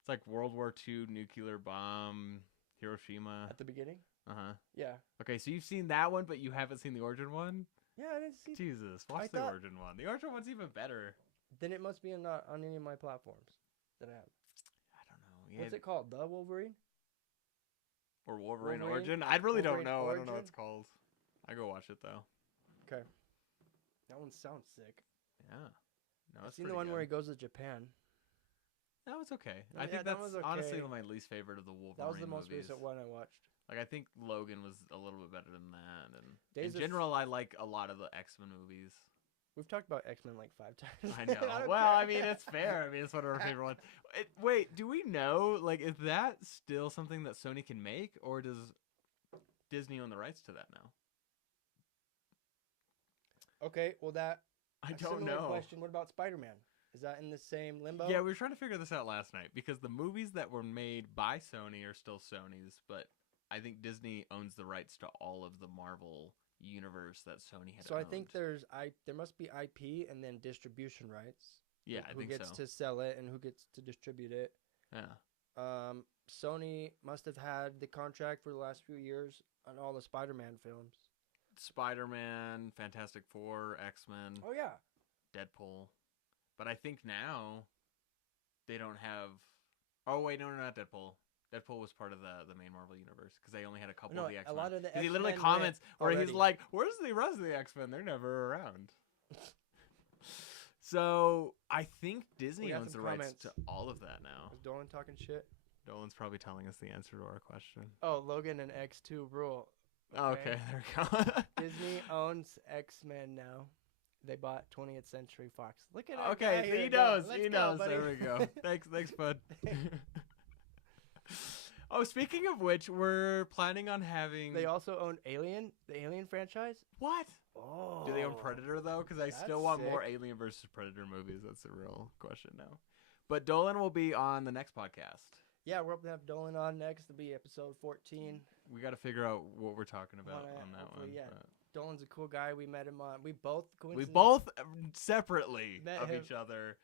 It's like World War II nuclear bomb, Hiroshima. at the beginning? Uh-huh. Yeah. Okay, so you've seen that one, but you haven't seen the origin one? Yeah, I didn't see. Jesus, I watch the thought- origin one. The origin one's even better. Then it must be not on any of my platforms that I have. I don't know. Yeah, What's it called? The Wolverine? or Wolverine, Wolverine? Origin? I really Wolverine don't know. I don't know what Origin? it's called. I go watch it though. Okay. That one sounds sick. Yeah. No, I've it's seen the pretty one good. where he goes to Japan. That was okay. Yeah, I think that that's was honestly okay. my least favorite of the Wolverine That was the most movies. recent one I watched. Like I think Logan was a little bit better than that, and Days in of general, I like a lot of the X-Men movies. We've talked about X-Men like 5 times. I know. don't Well, care. I mean, it's fair. I mean, it's one of our favorite ones. Wait, do we know? Like, is that still something that Sony can make, or does Disney own the rights to that now? Okay, well that. I a don't similar know. Question. What about Spider-Man? Is that in the same limbo? Yeah, we were trying to figure this out last night because the movies that were made by Sony are still Sony's, but I think Disney owns the rights to all of the Marvel universe that Sony had. So I think owned. there must be IP and then distribution rights. Yeah, Like, I who think gets so. to sell it and who gets to distribute it. Yeah. Sony must have had the contract for the last few years on all the Spider-Man films. Spider-Man, Fantastic Four, X-Men, Oh yeah. Deadpool. But I think now they don't have. Oh wait, no, not Deadpool. Deadpool was part of the main Marvel universe because they only had a couple No, of the a X-Men. lot of the 'Cause he literally X-Men went comments where he's already. like, "Where's the rest of the X-Men? They're never around." So I think Disney got owns the some rights comments. to all of that now. Was Dolan talking shit? Dolan's probably telling us the answer to our question. Oh, Logan and X2 rule. Okay, there we go. Disney owns X-Men now. They bought 20th Century Fox. Look at that Okay, guy here. he Go. knows. Let's He go, knows. buddy. There we go. Thanks, bud. Oh, speaking of which, we're planning on having. They also own Alien, the Alien franchise. What? Oh. Do they own Predator though? Because I still That's want more sick. Alien versus Predator movies. That's the real question now. But Dolan will be on the next podcast. Yeah, we're up to have Dolan on next. It'll be episode 14. We got to figure out what we're talking about Wanna- on that hopefully, one. yeah. but- Dolan's a cool guy. We met him on. We both We coincidentally both separately Met of him. each other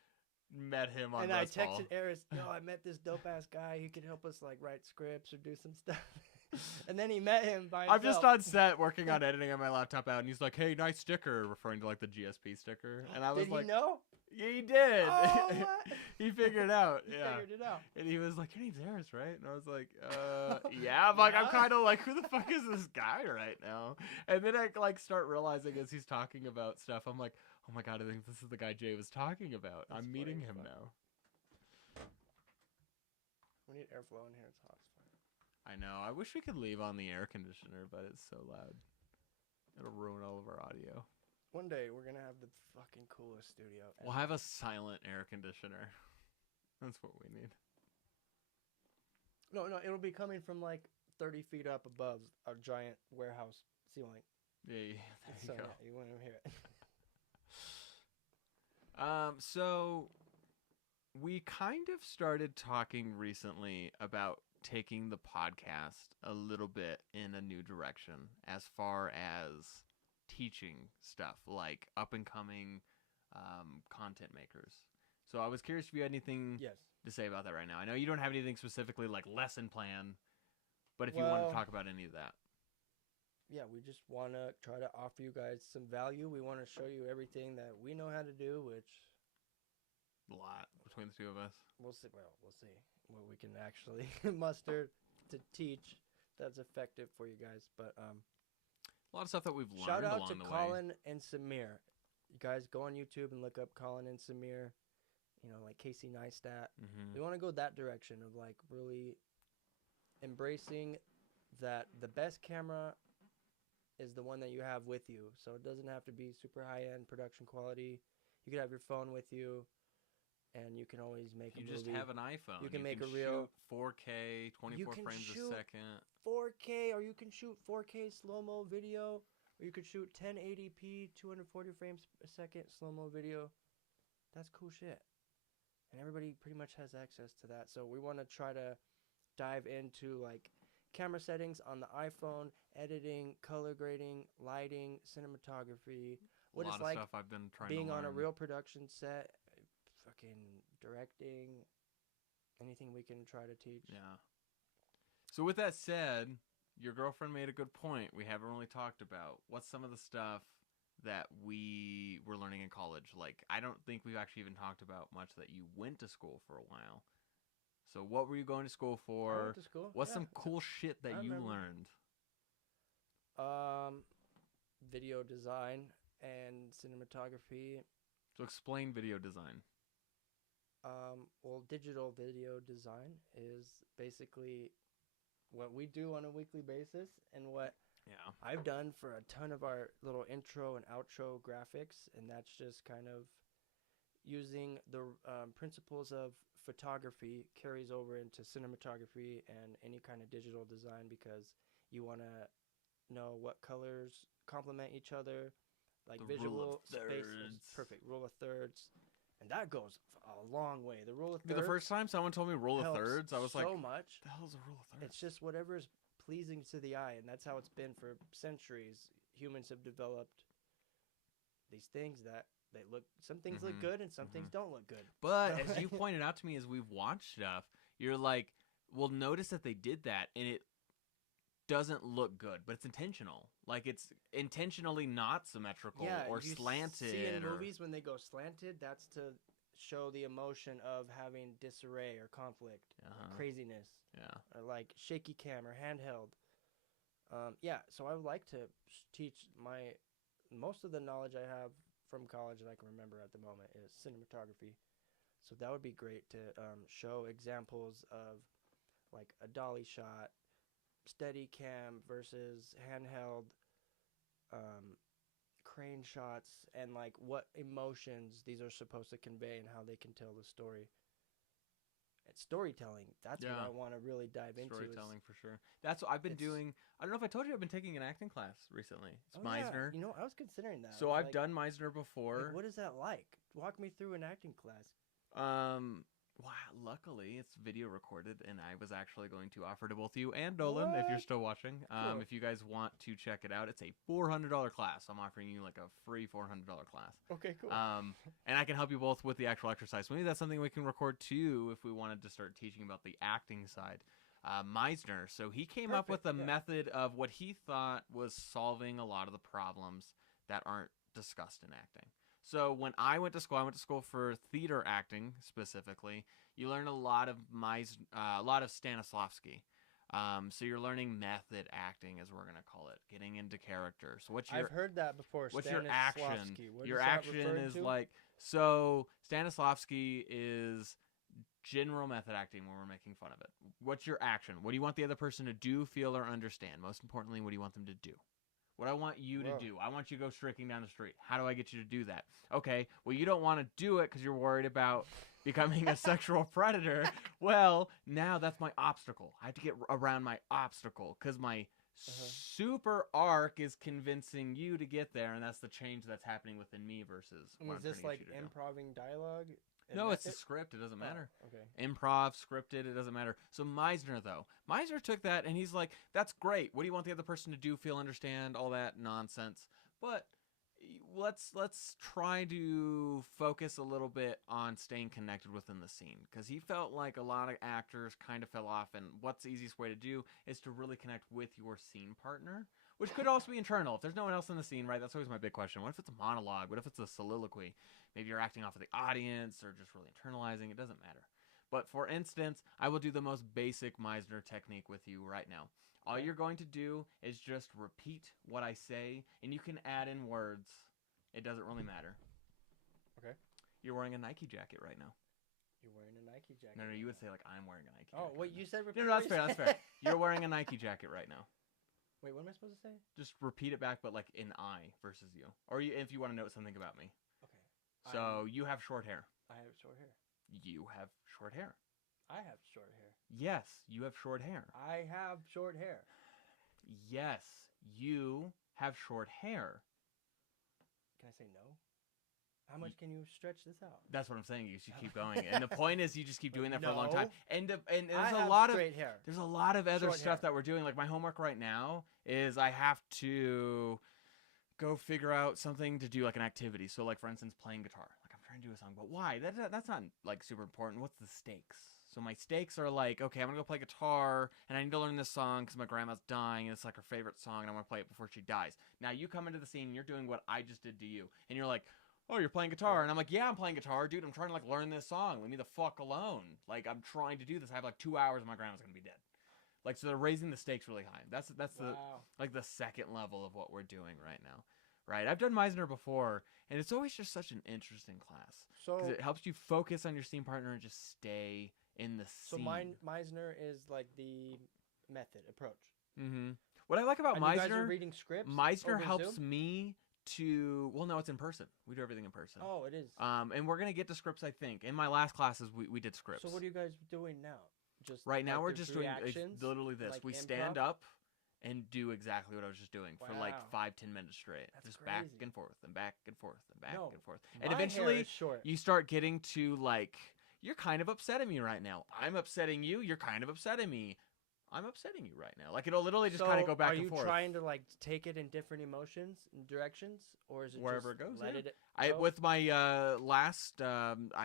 met him on And I Westfall. texted Eris, yo, I met this dope ass guy. He could help us like write scripts or do some stuff. And then he met him by himself. I'm just on set working on editing on my laptop out, and he's like, "Hey, nice sticker," referring to like the GSP sticker. And I was Did like, he know? "Yeah, he did. Oh, what? He figured it out. He yeah." figured it out. And he was like, "Your name's Eris, right?" And I was like, yeah." I'm like, I'm Yeah. kind of like, who the fuck is this guy right now? And then I like start realizing as he's talking about stuff, I'm like, oh my god, I think this is the guy Jay was talking about. That's I'm meeting funny as him fuck. now. We need airflow in here. It's hot as fuck. I know. I wish we could leave on the air conditioner, but it's so loud. It'll ruin all of our audio. One day we're gonna have the fucking coolest studio ever. We'll have a silent air conditioner. That's what we need. No, it'll be coming from like 30 feet up above a giant warehouse ceiling. Yeah, there So you go. yeah, you won't even hear it. So we kind of started talking recently about taking the podcast a little bit in a new direction as far as teaching stuff like up and coming content makers. So I was curious if you had anything Yes. to say about that right now. I know you don't have anything specifically like lesson plan, but if you want to Well- talk about any of that. Yeah, we just want to try to offer you guys some value. We want to show you everything that we know how to do, which A lot between the two of us. we'll see. Well, we'll see what we can actually muster to teach that's effective for you guys. But A lot of stuff that we've learned shout out along to the way. Colin and Samir. You guys go on YouTube and look up Colin and Samir. You know, like Casey Neistat. Mm-hmm. We want to go that direction of like really embracing that the best camera is the one that you have with you. So it doesn't have to be super high-end production quality. You could have your phone with you, and you can always make You a just movie. have an iPhone. You can make a real- shoot 4K, 24 can frames a shoot- second. 4K, or you can shoot 4K slow-mo video, or you could shoot 1080p, 240 frames a second slow-mo video. That's cool shit. And everybody pretty much has access to that. So we want to try to dive into like camera settings on the iPhone, editing, color grading, lighting, cinematography, what a lot it's of like stuff I've been trying being to learn. on a real production set, fucking directing, anything we can try to teach. Yeah. So with that said, your girlfriend made a good point. We haven't really talked about what's some of the stuff that we were learning in college. Like, I don't think we've actually even talked about much that you went to school for a while. So what were you going to school I for? went to school. What's Yeah. some cool shit that I you remember. learned? Video design and cinematography. So explain video design. Well, digital video design is basically what we do on a weekly basis and what Yeah. I've done for a ton of our little intro and outro graphics, and that's just kind of using the principles of photography carries over into cinematography and any kind of digital design, because you want to know what colors complement each other, like The rule visual of space is thirds. perfect, rule of thirds, and that goes a long way. The rule of I mean, thirds the first time someone told me rule of helps thirds, I was like, so "What much. the hell is a rule of thirds?" It's just whatever is pleasing to the eye, and that's how it's been for centuries. Humans have developed these things that they look. Some things look Mhm, good, and some things don't look good. But as you pointed out to me as we've watched stuff, you're like, well, notice that they did that, and it doesn't look good, but it's intentional. Like, it's intentionally not symmetrical or you slanted. see in or, movies when they go slanted, that's to show the emotion of having disarray or conflict, Uh-huh. craziness, Yeah. or like shaky cam or handheld. So I would like to teach most of the knowledge I have from college that I can remember at the moment is cinematography. So that would be great to show examples of like a dolly shot, steady cam versus handheld, crane shots, and like what emotions these are supposed to convey and how they can tell the story. And storytelling, that's what Yeah. I want to really dive into. Storytelling for sure. That's what I've been it's- doing. I don't know if I told you I've been taking an acting class recently. It's Yeah, Meisner. you know, I was considering that. So I've done Meisner before. Like, what is that like? Walk me through an acting class. Wow, luckily it's video recorded, and I was actually going to offer to both you and Dolan, if you're What? still watching. Cool. If you guys want to check it out, it's a $400 class. I'm offering you like a free $400 class. Okay, cool. And I can help you both with the actual exercise. Maybe that's something we can record too if we wanted to start teaching about the acting side. Meisner, so he came up with a method of what he thought was solving a lot of the problems that aren't discussed in acting. So when I went to school for theater acting specifically. You learn a lot of Stanislavski. So you're learning method acting, as we're gonna call it, getting into character. So I've heard that before. What's your action? What Your is that action referring is to? like, so Stanislavski is general method acting when we're making fun of it. What's your action? What do you want the other person to do, feel, or understand? Most importantly, what do you want them to do? What I want you to do. I want you to go streaking down the street. How do I get you to do that? Okay, well, you don't want to do it because you're worried about becoming a sexual predator. Well, now that's my obstacle. I have to get around my obstacle because my super arc is convincing you to get there, and that's the change that's happening within me versus what I'm this trying to like get you to do. improving dialogue? No, it's a script. It doesn't matter. Okay. Improv, scripted, it doesn't matter. So Meisner, though. Meisner took that, and he's like, that's great. What do you want the other person to do, feel, understand, all that nonsense? But let's try to focus a little bit on staying connected within the scene. Because he felt like a lot of actors kind of fell off, and what's the easiest way to do is to really connect with your scene partner, which could also be internal. If there's no one else in the scene, right, that's always my big question. What if it's a monologue? What if it's a soliloquy? Maybe you're acting off of the audience or just really internalizing. It doesn't matter. But for instance, I will do the most basic Meisner technique with you right now. All you're going to do is just repeat what I say, and you can add in words. It doesn't really matter. Okay. You're wearing a Nike jacket right now. You're wearing a Nike jacket. No, you would say like I'm wearing a Nike jacket. Oh, wait, you said repeat. No, that's fair. That's fair. You're wearing a Nike jacket right now. Wait, what am I supposed to say? Just repeat it back, but like in I versus you, or if you want to know something about me. Okay. So you have short hair. I have short hair. You have short hair. I have short hair. Yes, you have short hair. I have short hair. Yes, you have short hair. Can I say no? How much can you stretch this out? That's what I'm saying. You should keep going, and the point is, you just keep doing that for a long time. And there's I a lot have of straight hair. there's a lot of other Short stuff hair. that we're doing. Like my homework right now is I have to go figure out something to do, like an activity. So, like for instance, playing guitar. Like I'm trying to do a song, but why? That's not like super important. What's the stakes? So my stakes are like, okay, I'm gonna go play guitar, and I need to learn this song because my grandma's dying, and it's like her favorite song, and I want to play it before she dies. Now you come into the scene, and you're doing what I just did to you, and you're like, oh, you're playing guitar, and I'm like, yeah, I'm playing guitar, dude. I'm trying to like learn this song. Leave me the fuck alone. Like I'm trying to do this. I have like 2 hours, and my grandma's gonna be dead. Like so, they're raising the stakes really high. That's the like the second level of what we're doing right now. Right, I've done Meisner before, and it's always just such an interesting class because it helps you focus on your scene partner and just stay in the scene. So Meisner is like the method approach. Mm-hmm. What I like about and Meisner, you guys are reading scripts. Meisner helps Zoom? me to. Well, no, it's in person. We do everything in person. Oh, it is. And we're gonna get to scripts. I think in my last classes we did scripts. So what are you guys doing now? Just right now like we're just doing literally this. Like we improv? stand up and do exactly what I was just doing for like 5-10 minutes straight. That's just crazy. back and forth and back and forth and back and forth. And My eventually hair is short. you start getting to like, you're kind of upsetting me right now. I'm upsetting you. You're kind of upsetting me. I'm upsetting you right now. Like it'll literally just kind of go back and forth. Are you trying to like take it in different emotions and directions, or is it wherever just it goes? let Yeah. it go? With my last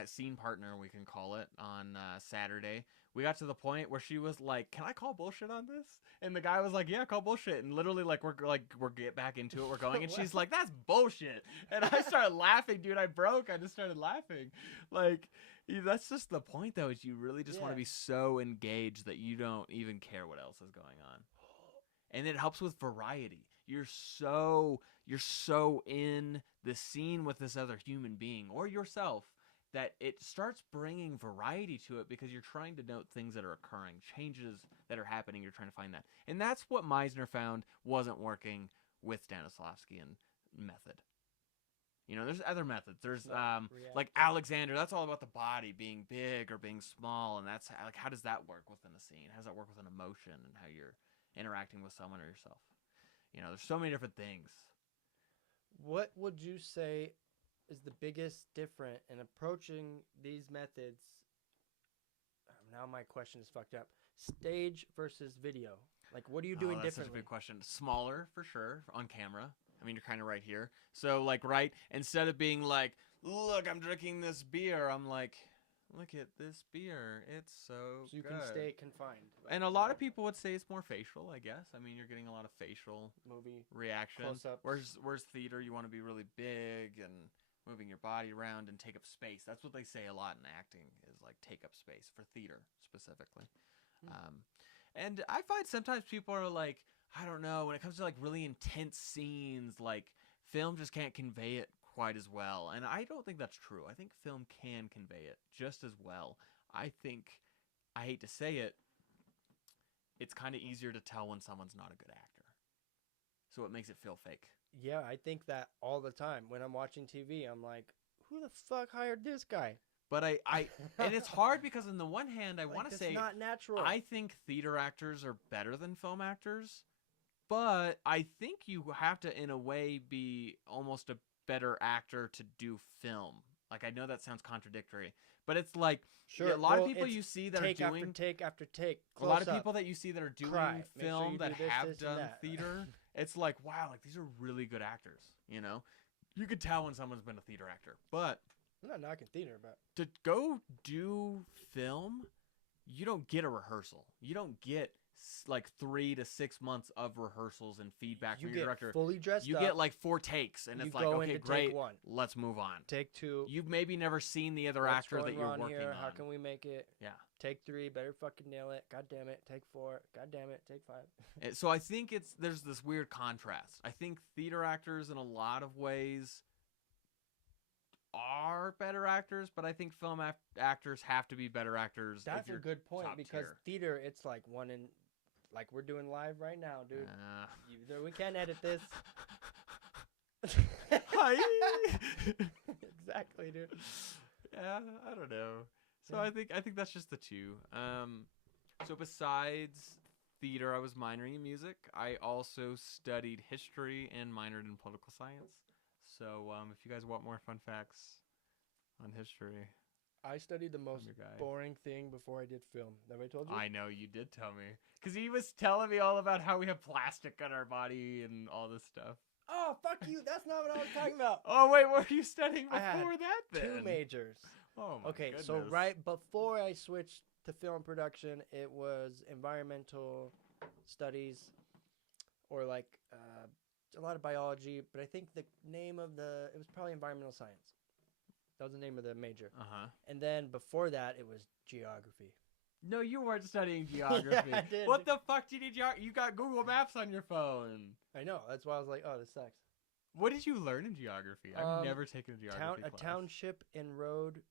scene partner, we can call it, on Saturday, we got to the point where she was like, "Can I call bullshit on this?" And the guy was like, "Yeah, call bullshit." And literally, like we're get back into it. We're going, and she's like, "That's bullshit." And I started laughing, dude. I just started laughing, like. That's just the point, though, is you really just want to be so engaged that you don't even care what else is going on. And it helps with variety. You're so in the scene with this other human being or yourself that it starts bringing variety to it because you're trying to note things that are occurring, changes that are happening. You're trying to find that. And that's what Meisner found wasn't working with Stanislavski and method. You know, there's other methods. There's like Alexander. That's all about the body being big or being small, and that's like how does that work within a scene? How does that work with an emotion and how you're interacting with someone or yourself? You know, there's so many different things. What would you say is the biggest difference in approaching these methods now my question is fucked up. Stage versus video. Like, what are you Oh, doing that's such a differently? big question. Smaller for sure on camera. I mean, you're kind of right here. So like, right, instead of being like, look, I'm drinking this beer, I'm like, look at this beer. It's so So you good. can stay confined. And a lot of people would say it's more facial, I guess. I mean, you're getting a lot of facial Movie reaction. close-ups. Whereas theater, you want to be really big and moving your body around and take up space. That's what they say a lot in acting is like take up space for theater specifically. And I find sometimes people are like, I don't know, when it comes to like really intense scenes, like film just can't convey it quite as well. And I don't think that's true. I think film can convey it just as well. I think, I hate to say it, it's kind of easier to tell when someone's not a good actor. So it makes it feel fake. Yeah, I think that all the time. When I'm watching TV, I'm like, who the fuck hired this guy? But and it's hard because on the one hand, I want to say, not natural. I think theater actors are better than film actors, but I think you have to, in a way, be almost a better actor to do film. Like, I know that sounds contradictory, but it's like, sure, a lot of people you see that are doing take after take. A lot of people that you see that are doing film that have done theater, it's like, wow, like these are really good actors. You know, you could tell when someone's been a theater actor. But I'm not knocking theater, but to go do film, you don't get a rehearsal. You don't get like 3 to 6 months of rehearsals and feedback from your director. Fully dressed you up. get like 4 takes, and You it's like, go okay, into great, take 1. let's move on. Take 2. You've maybe never seen the other What's actor that going you're wrong working here? on. How can we make it? Yeah. Take 3, better fucking nail it. God damn it. Take 4. God damn it. Take 5. So I think there's this weird contrast. I think theater actors in a lot of ways are better actors, but I think film actors have to be better actors. That's a good point because tier. theater, it's like one in, like we're doing live right now, dude. We can't edit this. Hi. Exactly, dude. Yeah, I don't know. So Yeah. I think that's just the two. So besides theater, I was minoring in music. I also studied history and minored in political science. So if you guys want more fun facts on history, I studied the most boring thing before I did film. Have I told you? I know you did tell me. Because he was telling me all about how we have plastic on our body and all this stuff. Oh, fuck you. That's not what I was talking about. Oh, wait, what were you studying before I had that then? 2 majors. Oh, my goodness. So right before I switched to film production, it was environmental studies or like a lot of biology, but I think the name of it was probably environmental science. That was the name of the major. Uh-huh. And then before that, it was geography. No, you weren't studying geography. Yeah, I did. What the fuck do you need geography? You got Google Maps on your phone. I know. That's why I was like, oh, this sucks. What did you learn in geography? I've never taken a geography class. A township and road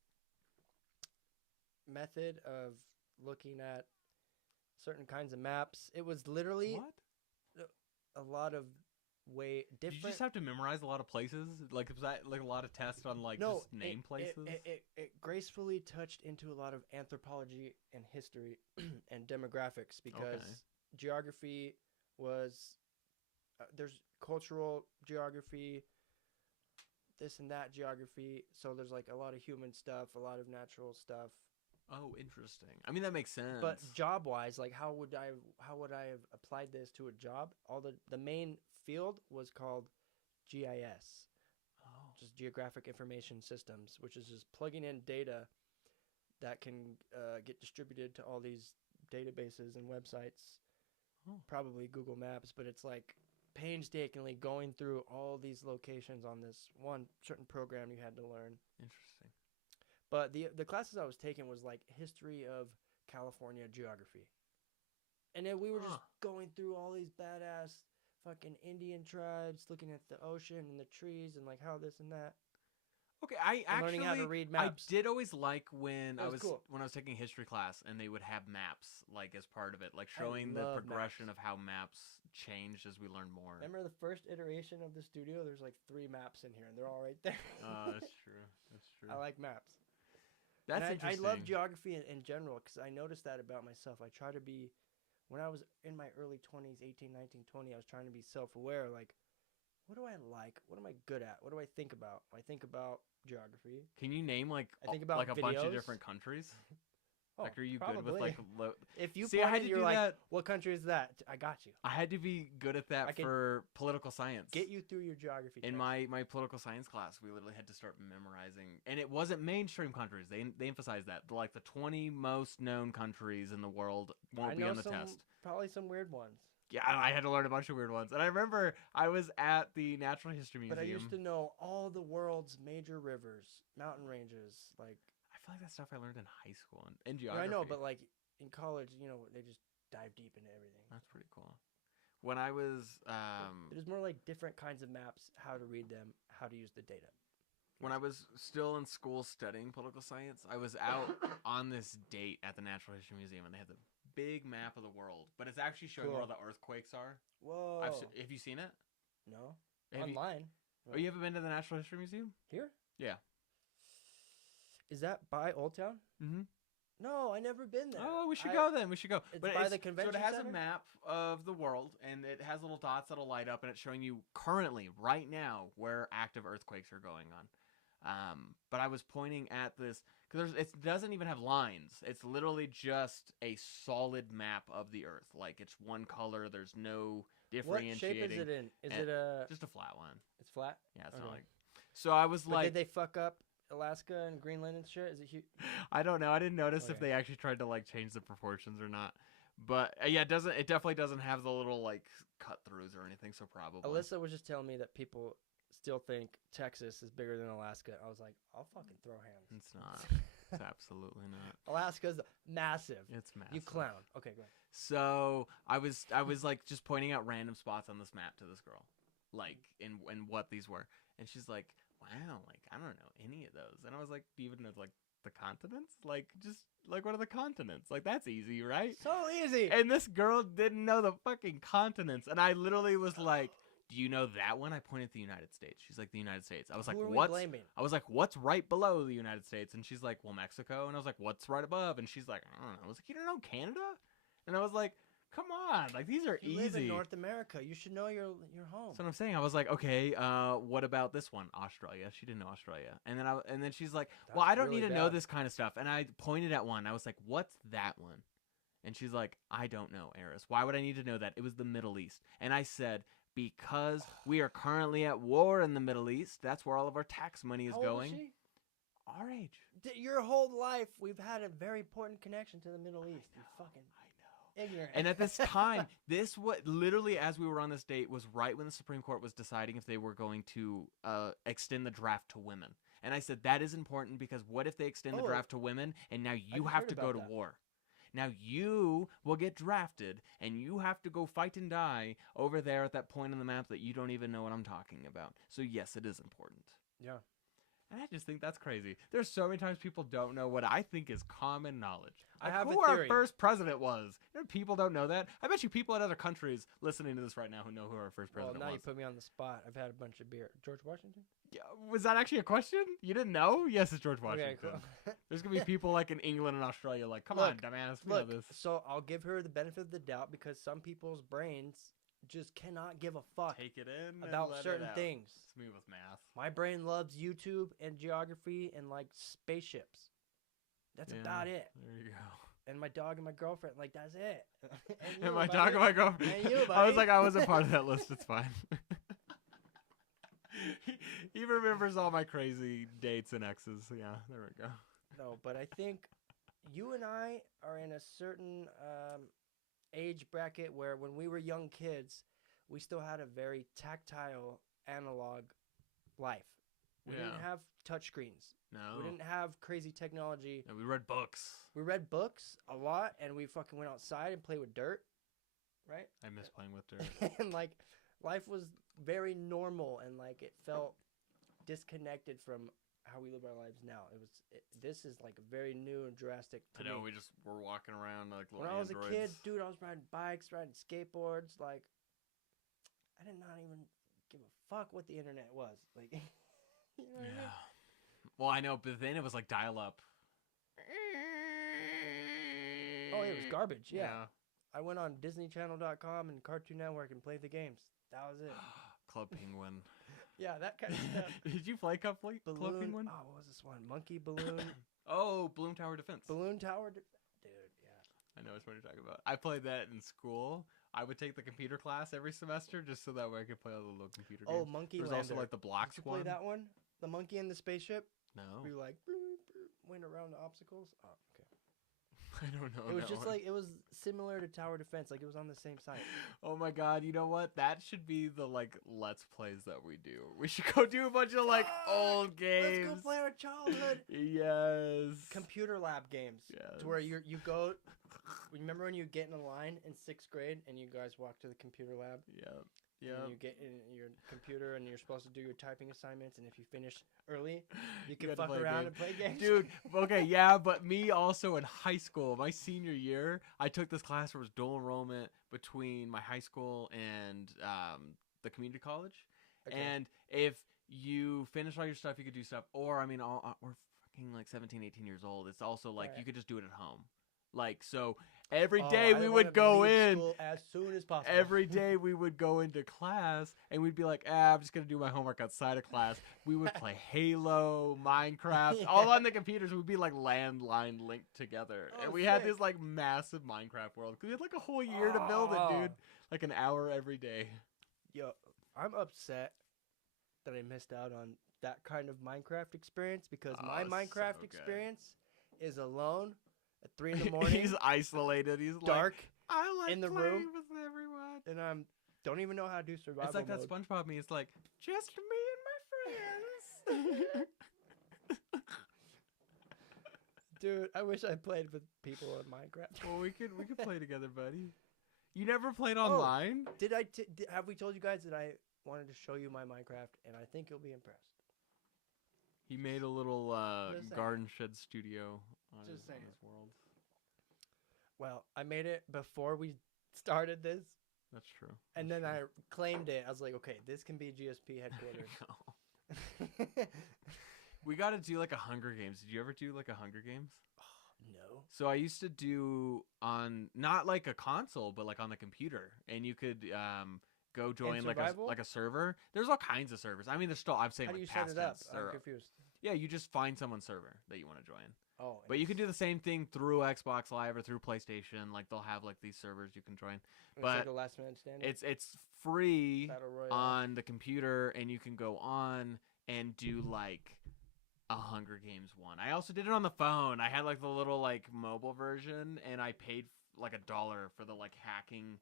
method of looking at certain kinds of maps. It was literally a lot of different. Did you just have to memorize a lot of places? Like, was that like a lot of tests on like just name places? It gracefully touched into a lot of anthropology and history and demographics because geography was there's cultural geography, this and that geography. So there's like a lot of human stuff, a lot of natural stuff. Oh, interesting. I mean, that makes sense. But job-wise, like how would I have applied this to a job? All the main field was called GIS, just Geographic Information Systems, which is just plugging in data that can get distributed to all these databases and websites, probably Google Maps, but it's like painstakingly going through all these locations on this one certain program you had to learn. Interesting. But the classes I was taking was like history of California geography. And then we were just going through all these badass fucking Indian tribes, looking at the ocean and the trees and like how this and that. Okay, I actually learning how to read maps. I did always like when I was cool. when I was taking history class and they would have maps like as part of it, like showing the progression of how maps changed as we learn more. Remember the first iteration of the studio? There's like 3 maps in here and they're all right there. Oh, that's true. That's true. I like maps. That's interesting. I love geography in general because I noticed that about myself. I try to be, when I was in my early 20s, 18, 19, 20, I was trying to be self-aware. Like, what do I like? What am I good at? What do I think about? I think about geography. Can you name like I think about like a bunch of videos. different countries? Oh, Like, are you probably. good with like If you See, I had pointed, to you're do like, that. what country is that? I got you. I had to be good at that I can for political science. Get you through your geography In test. my political science class, we literally had to start memorizing, and it wasn't mainstream countries. They emphasized that like the 20 most known countries in the world won't I be know on the some, test. probably some weird ones. Yeah, I had to learn a bunch of weird ones, and I remember I was at the Natural History Museum. But I used to know all the world's major rivers, mountain ranges, like. I feel like that stuff I learned in high school and in Yeah, geography. I know, but like in college, they just dive deep into everything. That's pretty cool. When I was There's more like different kinds of maps, how to read them, how to use the data. when I was still in school studying political science, I was out on this date at the Natural History Museum, and they had the big map of the world, but it's actually showing where all the earthquakes are. Whoa. Have you seen it? No. Have Online. Oh, you haven't been to the Natural History Museum? Here? Yeah. Is that by Old Town? Mm-hmm. No, I never been there. Oh, we should go then. We should go. It's by the convention So it has center? a map of the world, and it has little dots that'll light up, and it's showing you currently, right now, where active earthquakes are going on. But I was pointing at this because it doesn't even have lines. It's literally just a solid map of the Earth. Like it's one color. There's no differentiating. What shape is it in? Is it just a flat one? It's flat. Yeah, it's not like. So I was But like, did they fuck up Alaska and Greenland and shit? Is it huge? I don't know. I didn't notice if Okay. they actually tried to like change the proportions or not. But yeah, it doesn't. It definitely doesn't have the little like cut throughs or anything. So probably. Alyssa was just telling me that people still think Texas is bigger than Alaska. I was like, I'll fucking throw hands. It's not. It's absolutely not. Alaska's massive. It's massive. You clown. Okay, go ahead. So I was like just pointing out random spots on this map to this girl, like in what these were, and she's like, "Wow, like I don't know any of those." And I was like, "Do you even know like the continents? Like just like what are the continents? Like that's easy, right?" So easy. And this girl didn't know the fucking continents, and I literally was like, "Do you know that one?" I pointed at the United States. She's like, "The United States." I was like, Who are we "What's?" blaming? I was like, "What's right below the United States?" And she's like, "Well, Mexico." And I was like, "What's right above?" And she's like, "I don't know." I was like, "You don't know Canada?" And I was like, "Come on, like these are You easy." live in North America. You should know your home. That's what I'm saying. I was like, "Okay, what about this one, Australia?" She didn't know Australia. And then she's like, That's "Well, I don't really need to know bad. this kind of stuff." And I pointed at one. I was like, "What's that one?" And she's like, "I don't know, Eris. Why would I need to know that? It was the Middle East." And I said, "Because we are currently at war in the Middle East. That's where all of our tax money is How old going." is she? Our age. Your whole life, we've had a very important connection to the Middle East. You fucking ignorant. And at this time, this what literally as we were on this date was right when the Supreme Court was deciding if they were going to extend the draft to women. And I said that is important because what if they extend the Oh. draft to women and now you just have heard to go about to that. war? Now you will get drafted and you have to go fight and die over there at that point on the map that you don't even know what I'm talking about. So yes, it is important. Yeah. And I just think that's crazy. There's so many times people don't know what I think is common knowledge. I Like have a who our theory. first president was. You know, people don't know that. I bet you people in other countries listening to this right now who know who our first Well, president now was. you put me on the spot. I've had a bunch of beer. George Washington? Yeah, was that actually a question? You didn't know? Yes, it's George Washington. Okay, cool. There's gonna be people like in England and Australia like, come Look, on, dumbass, we Look, know this. so I'll give her the benefit of the doubt because some people's brains just cannot give a fuck Take it in and about let certain it out. things. It's me with math. My brain loves YouTube and geography and like spaceships. That's Yeah, about it. There you go. And my dog and my girlfriend, like that's it. And you, my buddy. dog and my girlfriend. And you, I was buddy. like, I wasn't part of that list. It's fine. He remembers all my crazy dates and exes. Yeah, there we go. No, but I think you and I are in a certain age bracket where when we were young kids, we still had a very tactile analog life. We didn't have touchscreens. No. We didn't have crazy technology. And we read books. We read books a lot, and we fucking went outside and played with dirt, right? I miss playing with dirt. And like life was very normal, and like it felt disconnected from how we live our lives now. This is like very new and drastic to I know me. we just were walking around like little When I was a kid, androids. dude, I was riding bikes, riding skateboards. Like, I did not even give a fuck what the internet was. Like, you know what I mean? Well, I know, but then it was like dial up. Oh, it was garbage. Yeah. I went on DisneyChannel.com and Cartoon Network and played the games. That was it. Club Penguin. Yeah, that kind of stuff. Did you play Club Balloon. Penguin? Oh, what was this one? Monkey Balloon. Oh, Bloomtown tower defense. Balloon tower, dude. Yeah. I know which one you're talking about. I played that in school. I would take the computer class every semester just so that way I could play all the little computer games. Oh, Monkey There's Lander. also like the blocks Did you play one. that one? The monkey in the spaceship. No, Where you like went around the obstacles. Oh, okay. I don't know. It was that just one. like it was similar to tower defense. Like it was on the same side. Oh my god! You know what? That should be the like let's plays that we do. We should go do a bunch of like old games. Let's go play our childhood. Yes. Computer lab games. Yes. To where you go. Remember when you get in a line in 6th grade and you guys walk to the computer lab? Yep. And you get in your computer and you're supposed to do your typing assignments, and if you finish early, you can fuck around and play games. Dude, okay, yeah, but me also in high school, my senior year, I took this class where it was dual enrollment between my high school and the community college. Okay. And if you finish all your stuff, you could do stuff. Or, I mean, we're fucking like 17, 18 years old. It's also like Right. you could just do it at home. Like, so every Oh, day I we wanted would to go leave in. school as soon as possible. Every day we would go into class and we'd be like, I'm just going to do my homework outside of class. We would play Halo, Minecraft, Yeah. all on the computers. We'd be like landline linked together. Oh, And we had sick. this like massive Minecraft world. Because we had like a whole year to build it, dude. Like an hour every day. Yo, I'm upset that I missed out on that kind of Minecraft experience because my Oh, Minecraft so good. experience is alone at 3 in the morning, He's isolated. He's dark, like, I like in the playing room. with everyone. and I don't even know how to do survival It's like mode. that SpongeBob me. It's like, just me and my friends. Dude, I wish I played with people in Minecraft. Well, we could play together, buddy. You never played Oh. online? Have we told you guys that I wanted to show you my Minecraft, and I think you'll be impressed. He made a little Just saying. garden shed studio on Just saying. his world. Well, I made it before we started this, That's true. and That's then true. I claimed it. I was like, okay, this can be GSP headquarters. We got to do like a Hunger Games. Did you ever do like a Hunger Games? No. So I used to do on not like a console, but like on the computer, and you could go join like survival? a server. There's all kinds of servers. I mean, there's still I'm saying How do like you set past it up? tense. I'm confused. Yeah, you just find someone's server that you want to join. Oh, But you can do the same thing through Xbox Live or through PlayStation. Like they'll have like these servers you can join. It's but like a last man standing. It's free Battle Royale. on the computer, and you can go on and do like a Hunger Games one. I also did it on the phone. I had like the little like mobile version, and I paid like $1 for the like hacking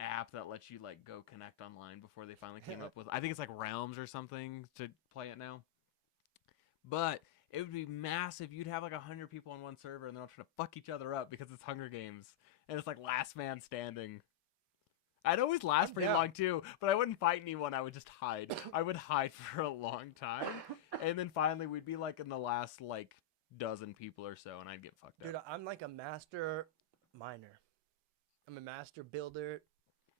app that lets you like go connect online before they finally came up with, I think it's like Realms or something to play it now. But it would be massive. You'd have like 100 people on one server, and they're all trying to fuck each other up because it's Hunger Games, and it's like last man standing. I'd always last I'm pretty down. long too, but I wouldn't fight anyone. I would just hide. I would hide for a long time, and then finally we'd be like in the last like dozen people or so, and I'd get fucked Dude, up. I'm like a master miner. I'm a master builder,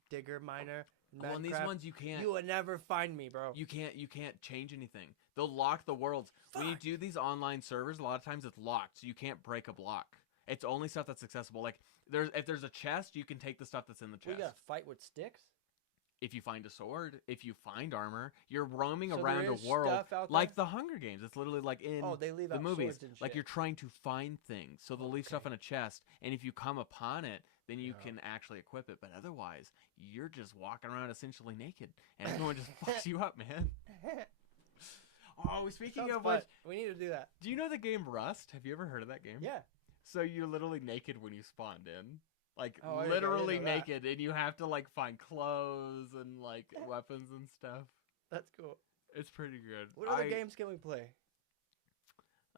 digger, miner. Well, on these Minecraft. ones you can't. You would never find me, bro. You can't change anything. They'll lock the worlds. When you Fuck. do these online servers, a lot of times it's locked, so you can't break a block. It's only stuff that's accessible. Like if there's a chest, you can take the stuff that's in the We chest. gotta fight with sticks. If you find a sword, if you find armor, you're roaming So around there a is world stuff out like there? the Hunger Games. It's literally like in Oh, they leave the out movies. swords and Like shit. you're trying to find things, so they'll leave stuff Okay. in a chest, and if you come upon it, then you Yeah. can actually equip it. But otherwise, you're just walking around essentially naked, and everyone just fucks you up, man. Oh, speaking Sounds of fun. which, We need to do that. do you know the game Rust? Have you ever heard of that game? Yeah. So you're literally naked when you spawned in. Like Oh, I didn't literally know that. naked, and you have to like find clothes and like weapons and stuff. That's cool. It's pretty good. What other games can we play?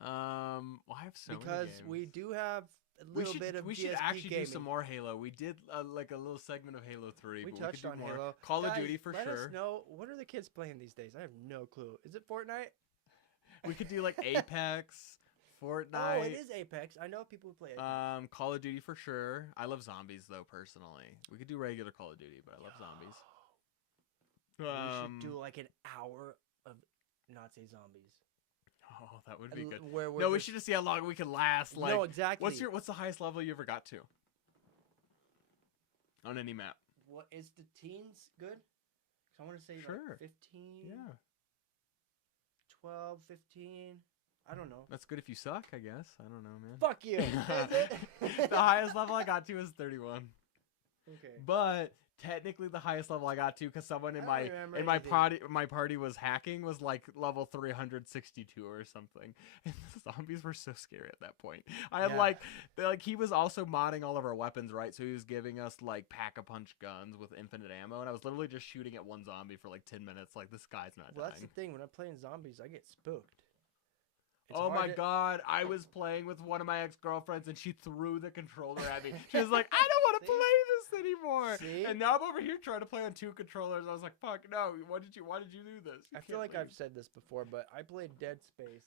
Well, I have so Because many games. we do have a we little should, bit of we GSP should actually gaming. do some more Halo. We did like a little segment of Halo 3. We but touched we could on do more. Halo. Call of Guys, Duty for let sure. us know, what are the kids playing these days? I have no clue. Is it Fortnite? We could do like Apex, Fortnite. Oh, it is Apex. I know people who play Apex. Call of Duty for sure. I love zombies though personally. We could do regular Call of Duty, but I love zombies. We should do like an hour of not say zombies. Oh, that would be good. Where we're No, we just- should just see how long we can last. Like, no, exactly. what's the highest level you ever got to on any map? What is the teens good? 'Cause I want to say Sure. like 15, Yeah. 12, 15. I don't know. That's good if you suck, I guess. I don't know, man. Fuck you. Is it? The highest level I got to was 31. Okay. But technically, the highest level I got to, because someone in I my don't remember in my anything. party was hacking, was like level 362 or something. And the zombies were so scary at that point. I had Yeah. he was also modding all of our weapons, right? So he was giving us like pack-a-punch guns with infinite ammo, and I was literally just shooting at one zombie for like 10 minutes. Like, this guy's not Well, that's dying. the thing. When I'm playing zombies, I get spooked. It's Oh hard my to- god, I was playing with one of my ex-girlfriends and she threw the controller at me. She was like, I don't want to See? play this anymore. See? And now I'm over here trying to play on 2 controllers. I was like, fuck no, why did you do this? You I feel can't like I've leave. said this before, but I played Dead Space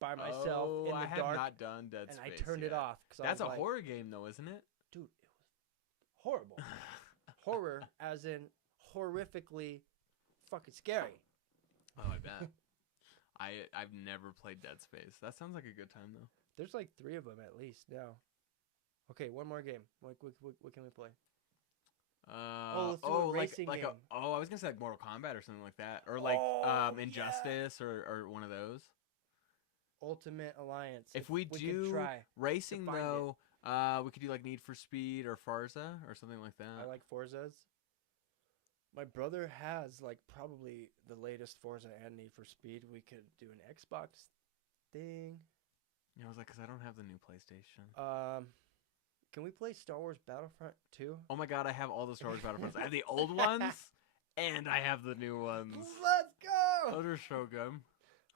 by myself Oh, in the I have dark, not done Dead and Space I turned it yet. off. That's a like, horror game though, isn't it? Dude, it was horrible. Horror, as in horrifically fucking scary. Oh, I bet. I've never played Dead Space. That sounds like a good time though. There's like 3 of them at least now. Okay, one more game. What can we play? Let's do a racing game. I was gonna say like Mortal Kombat or something like that, or like Oh, Injustice or one of those. Ultimate Alliance. If we can do try. racing find though, we could do like Need for Speed or Forza or something like that. I like Forzas. My brother has like probably the latest Forza and Need for Speed. We could do an Xbox thing. Yeah, I was like, because I don't have the new PlayStation. Can we play Star Wars Battlefront 2? Oh my god, I have all the Star Wars Battlefronts. I have the old ones, and I have the new ones. Let's go! Those are so good.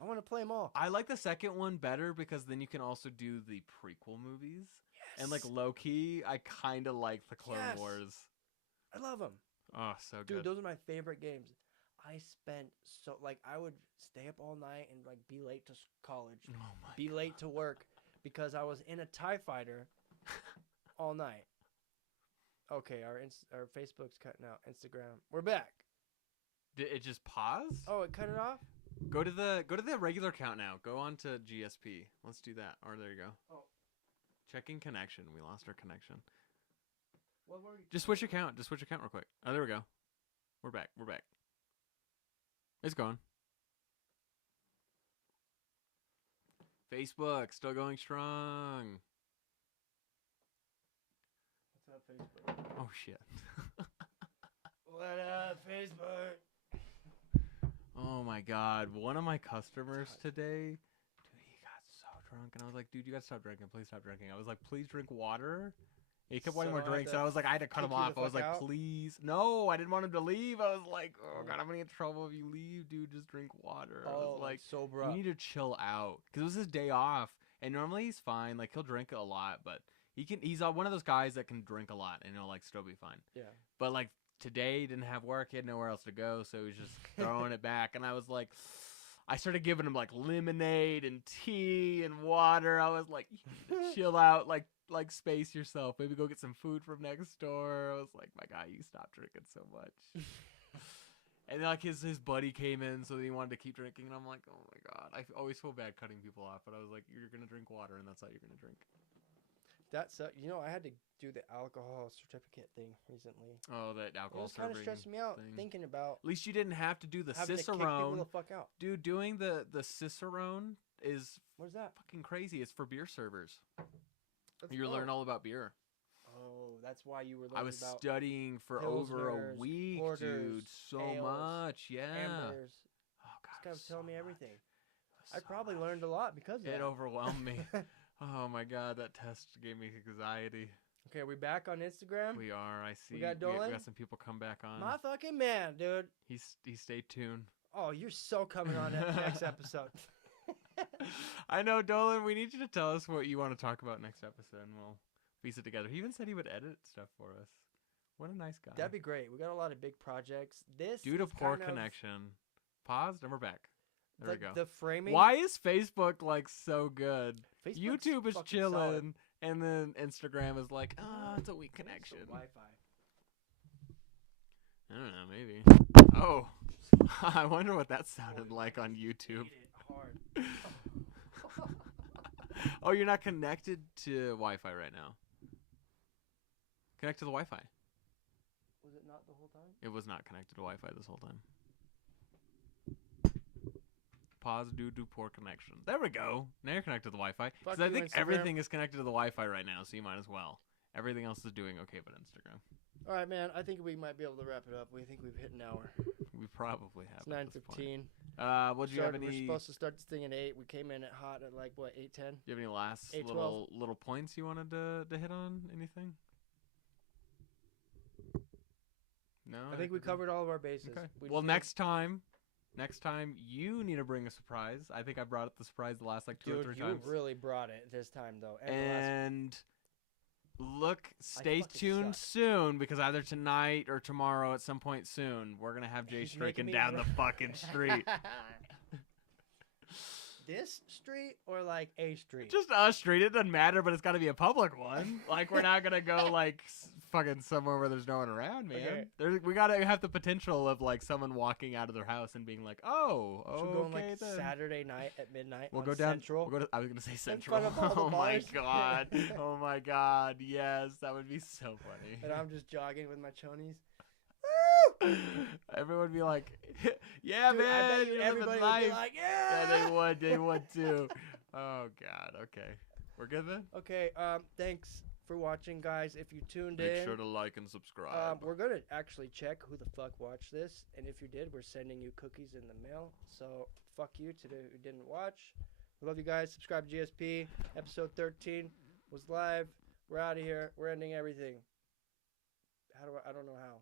I want to play them all. I like the second one better because then you can also do the prequel movies. Yes. And like low key, I kind of like the Clone Yes. Wars. I love them. Oh, so Dude, good. those are my favorite games. I spent I would stay up all night and like be late to college, Oh my be late to work because I was in a TIE fighter all night. Okay, our Facebook's cutting out. Instagram, we're back. Did it just pause? Oh, it cut it off. Go to the regular count now. Go on to GSP. Let's do that. Or there you go. Oh. Checking connection. We lost our connection. What were you? Just switch account. Just switch account real quick. Oh, there we go. We're back. We're back. It's gone. Facebook still going strong. What's up, Facebook? Oh shit. What up, Facebook? Oh my god. One of my customers today, dude, he got so drunk and I was like, dude, you gotta stop drinking. Please stop drinking. I was like, please drink water. He kept wanting So more I had drinks, to and I was like, I had to cut kick him you off. the I was fuck like, out? please. No, I didn't want him to leave. I was like, oh god, I'm gonna get in trouble if you leave, dude. Just drink water. I was like, sober you up. need to chill out. Because it was his day off, and normally he's fine. Like, he'll drink a lot, but he's one of those guys that can drink a lot, and he'll, like, still be fine. Yeah. But, like, today he didn't have work. He had nowhere else to go, so he was just throwing it back. And I was like, I started giving him, like, lemonade and tea and water. I was like, you need to chill out, like space yourself. Maybe go get some food from next door. I was like, my God, you stop drinking so much. And then, like, his buddy came in, so he wanted to keep drinking. And I'm like, oh my God, I always feel bad cutting people off. But I was like, you're gonna drink water, and that's how you're gonna drink. That's I had to do the alcohol certificate thing recently. Oh, that It alcohol was kind of serving stressing me out thing. thinking about At least you didn't have to do the having to kick people Cicerone. the fuck out. Dude, doing the Cicerone is What is that? fucking crazy. It's for beer servers. That's- You learn all about beer. Oh, that's why you were learning I was about studying for over a Pilsners, week, porters, dude. So ales, much, yeah. Ambers. Oh This God, guy was telling me much. everything. It was I so probably much. learned a lot because of It that. overwhelmed me. Oh my God, that test gave me anxiety. Okay, are we back on Instagram? We are. I see. got we Dolan? got some people come back on. My fucking man, dude. He stayed tuned. Oh, you're so coming on that next episode. I know, Dolan. We need you to tell us what you want to talk about next episode, and we'll piece it together. He even said he would edit stuff for us. What a nice guy. That'd be great. We got a lot of big projects. This Due to is poor kind of connection. Paused, and we're back. There we go. The framing. Why is Facebook like so good? Facebook's YouTube is fucking chilling, solid. and then Instagram is like, it's a weak It's the connection. Wi-Fi. I don't know, maybe. Oh, I wonder what that sounded like on YouTube. Hate it hard. Oh, you're not connected to Wi-Fi right now. Connect to the Wi-Fi. Was it not the whole time? It was not connected to Wi-Fi this whole time. pause due to poor connection. There we go. Now you're connected to the Wi-Fi. Fuck Because I you, think Instagram. everything is connected to the Wi-Fi right now, so you might as well. Everything else is doing okay but Instagram. All right, man. I think we might be able to wrap it up. We think we've hit an hour. We probably have. It's 9:15. Well, do you have We're any? supposed to start this thing at 8. We came in at hot at like what 8:10. Do you have any last 8:12. little points you wanted to hit on? Anything? No. I think we covered all of our bases. Okay. We Well, just next time you need to bring a surprise. I think I brought up the surprise the last like 2 or 3 Dude, times. you really brought it this time though. And the last And stay fucking tuned suck. soon because either tonight or tomorrow at some point soon we're gonna have Jay He's making striking me down wanna- the fucking street. This street or like a street? Just a street. It doesn't matter, but it's got to be a public one. Like we're not gonna go like fucking somewhere where there's no one around, man. Okay. We gotta have the potential of like someone walking out of their house and being like, "Oh, Should we okay." go on like then. Saturday night at midnight? We'll on go down. Central. We'll go to, I was gonna say Central. front of all the Oh my bars. god. Oh my god. Yes, that would be so funny. And I'm just jogging with my chonies. Everyone would be like, "Yeah, Dude, I man, bet you you're living everybody would life." be like, Yeah, yeah. they would. They would too. Oh god. Okay, we're good then. Okay. Thanks for watching, guys. If you tuned Make in, sure to like and subscribe. we're gonna actually check who the fuck watched this, and if you did, we're sending you cookies in the mail. So fuck you to the who didn't watch. We love you guys. Subscribe to GSP. Episode 13 was live. We're out of here. We're ending everything. I don't know how.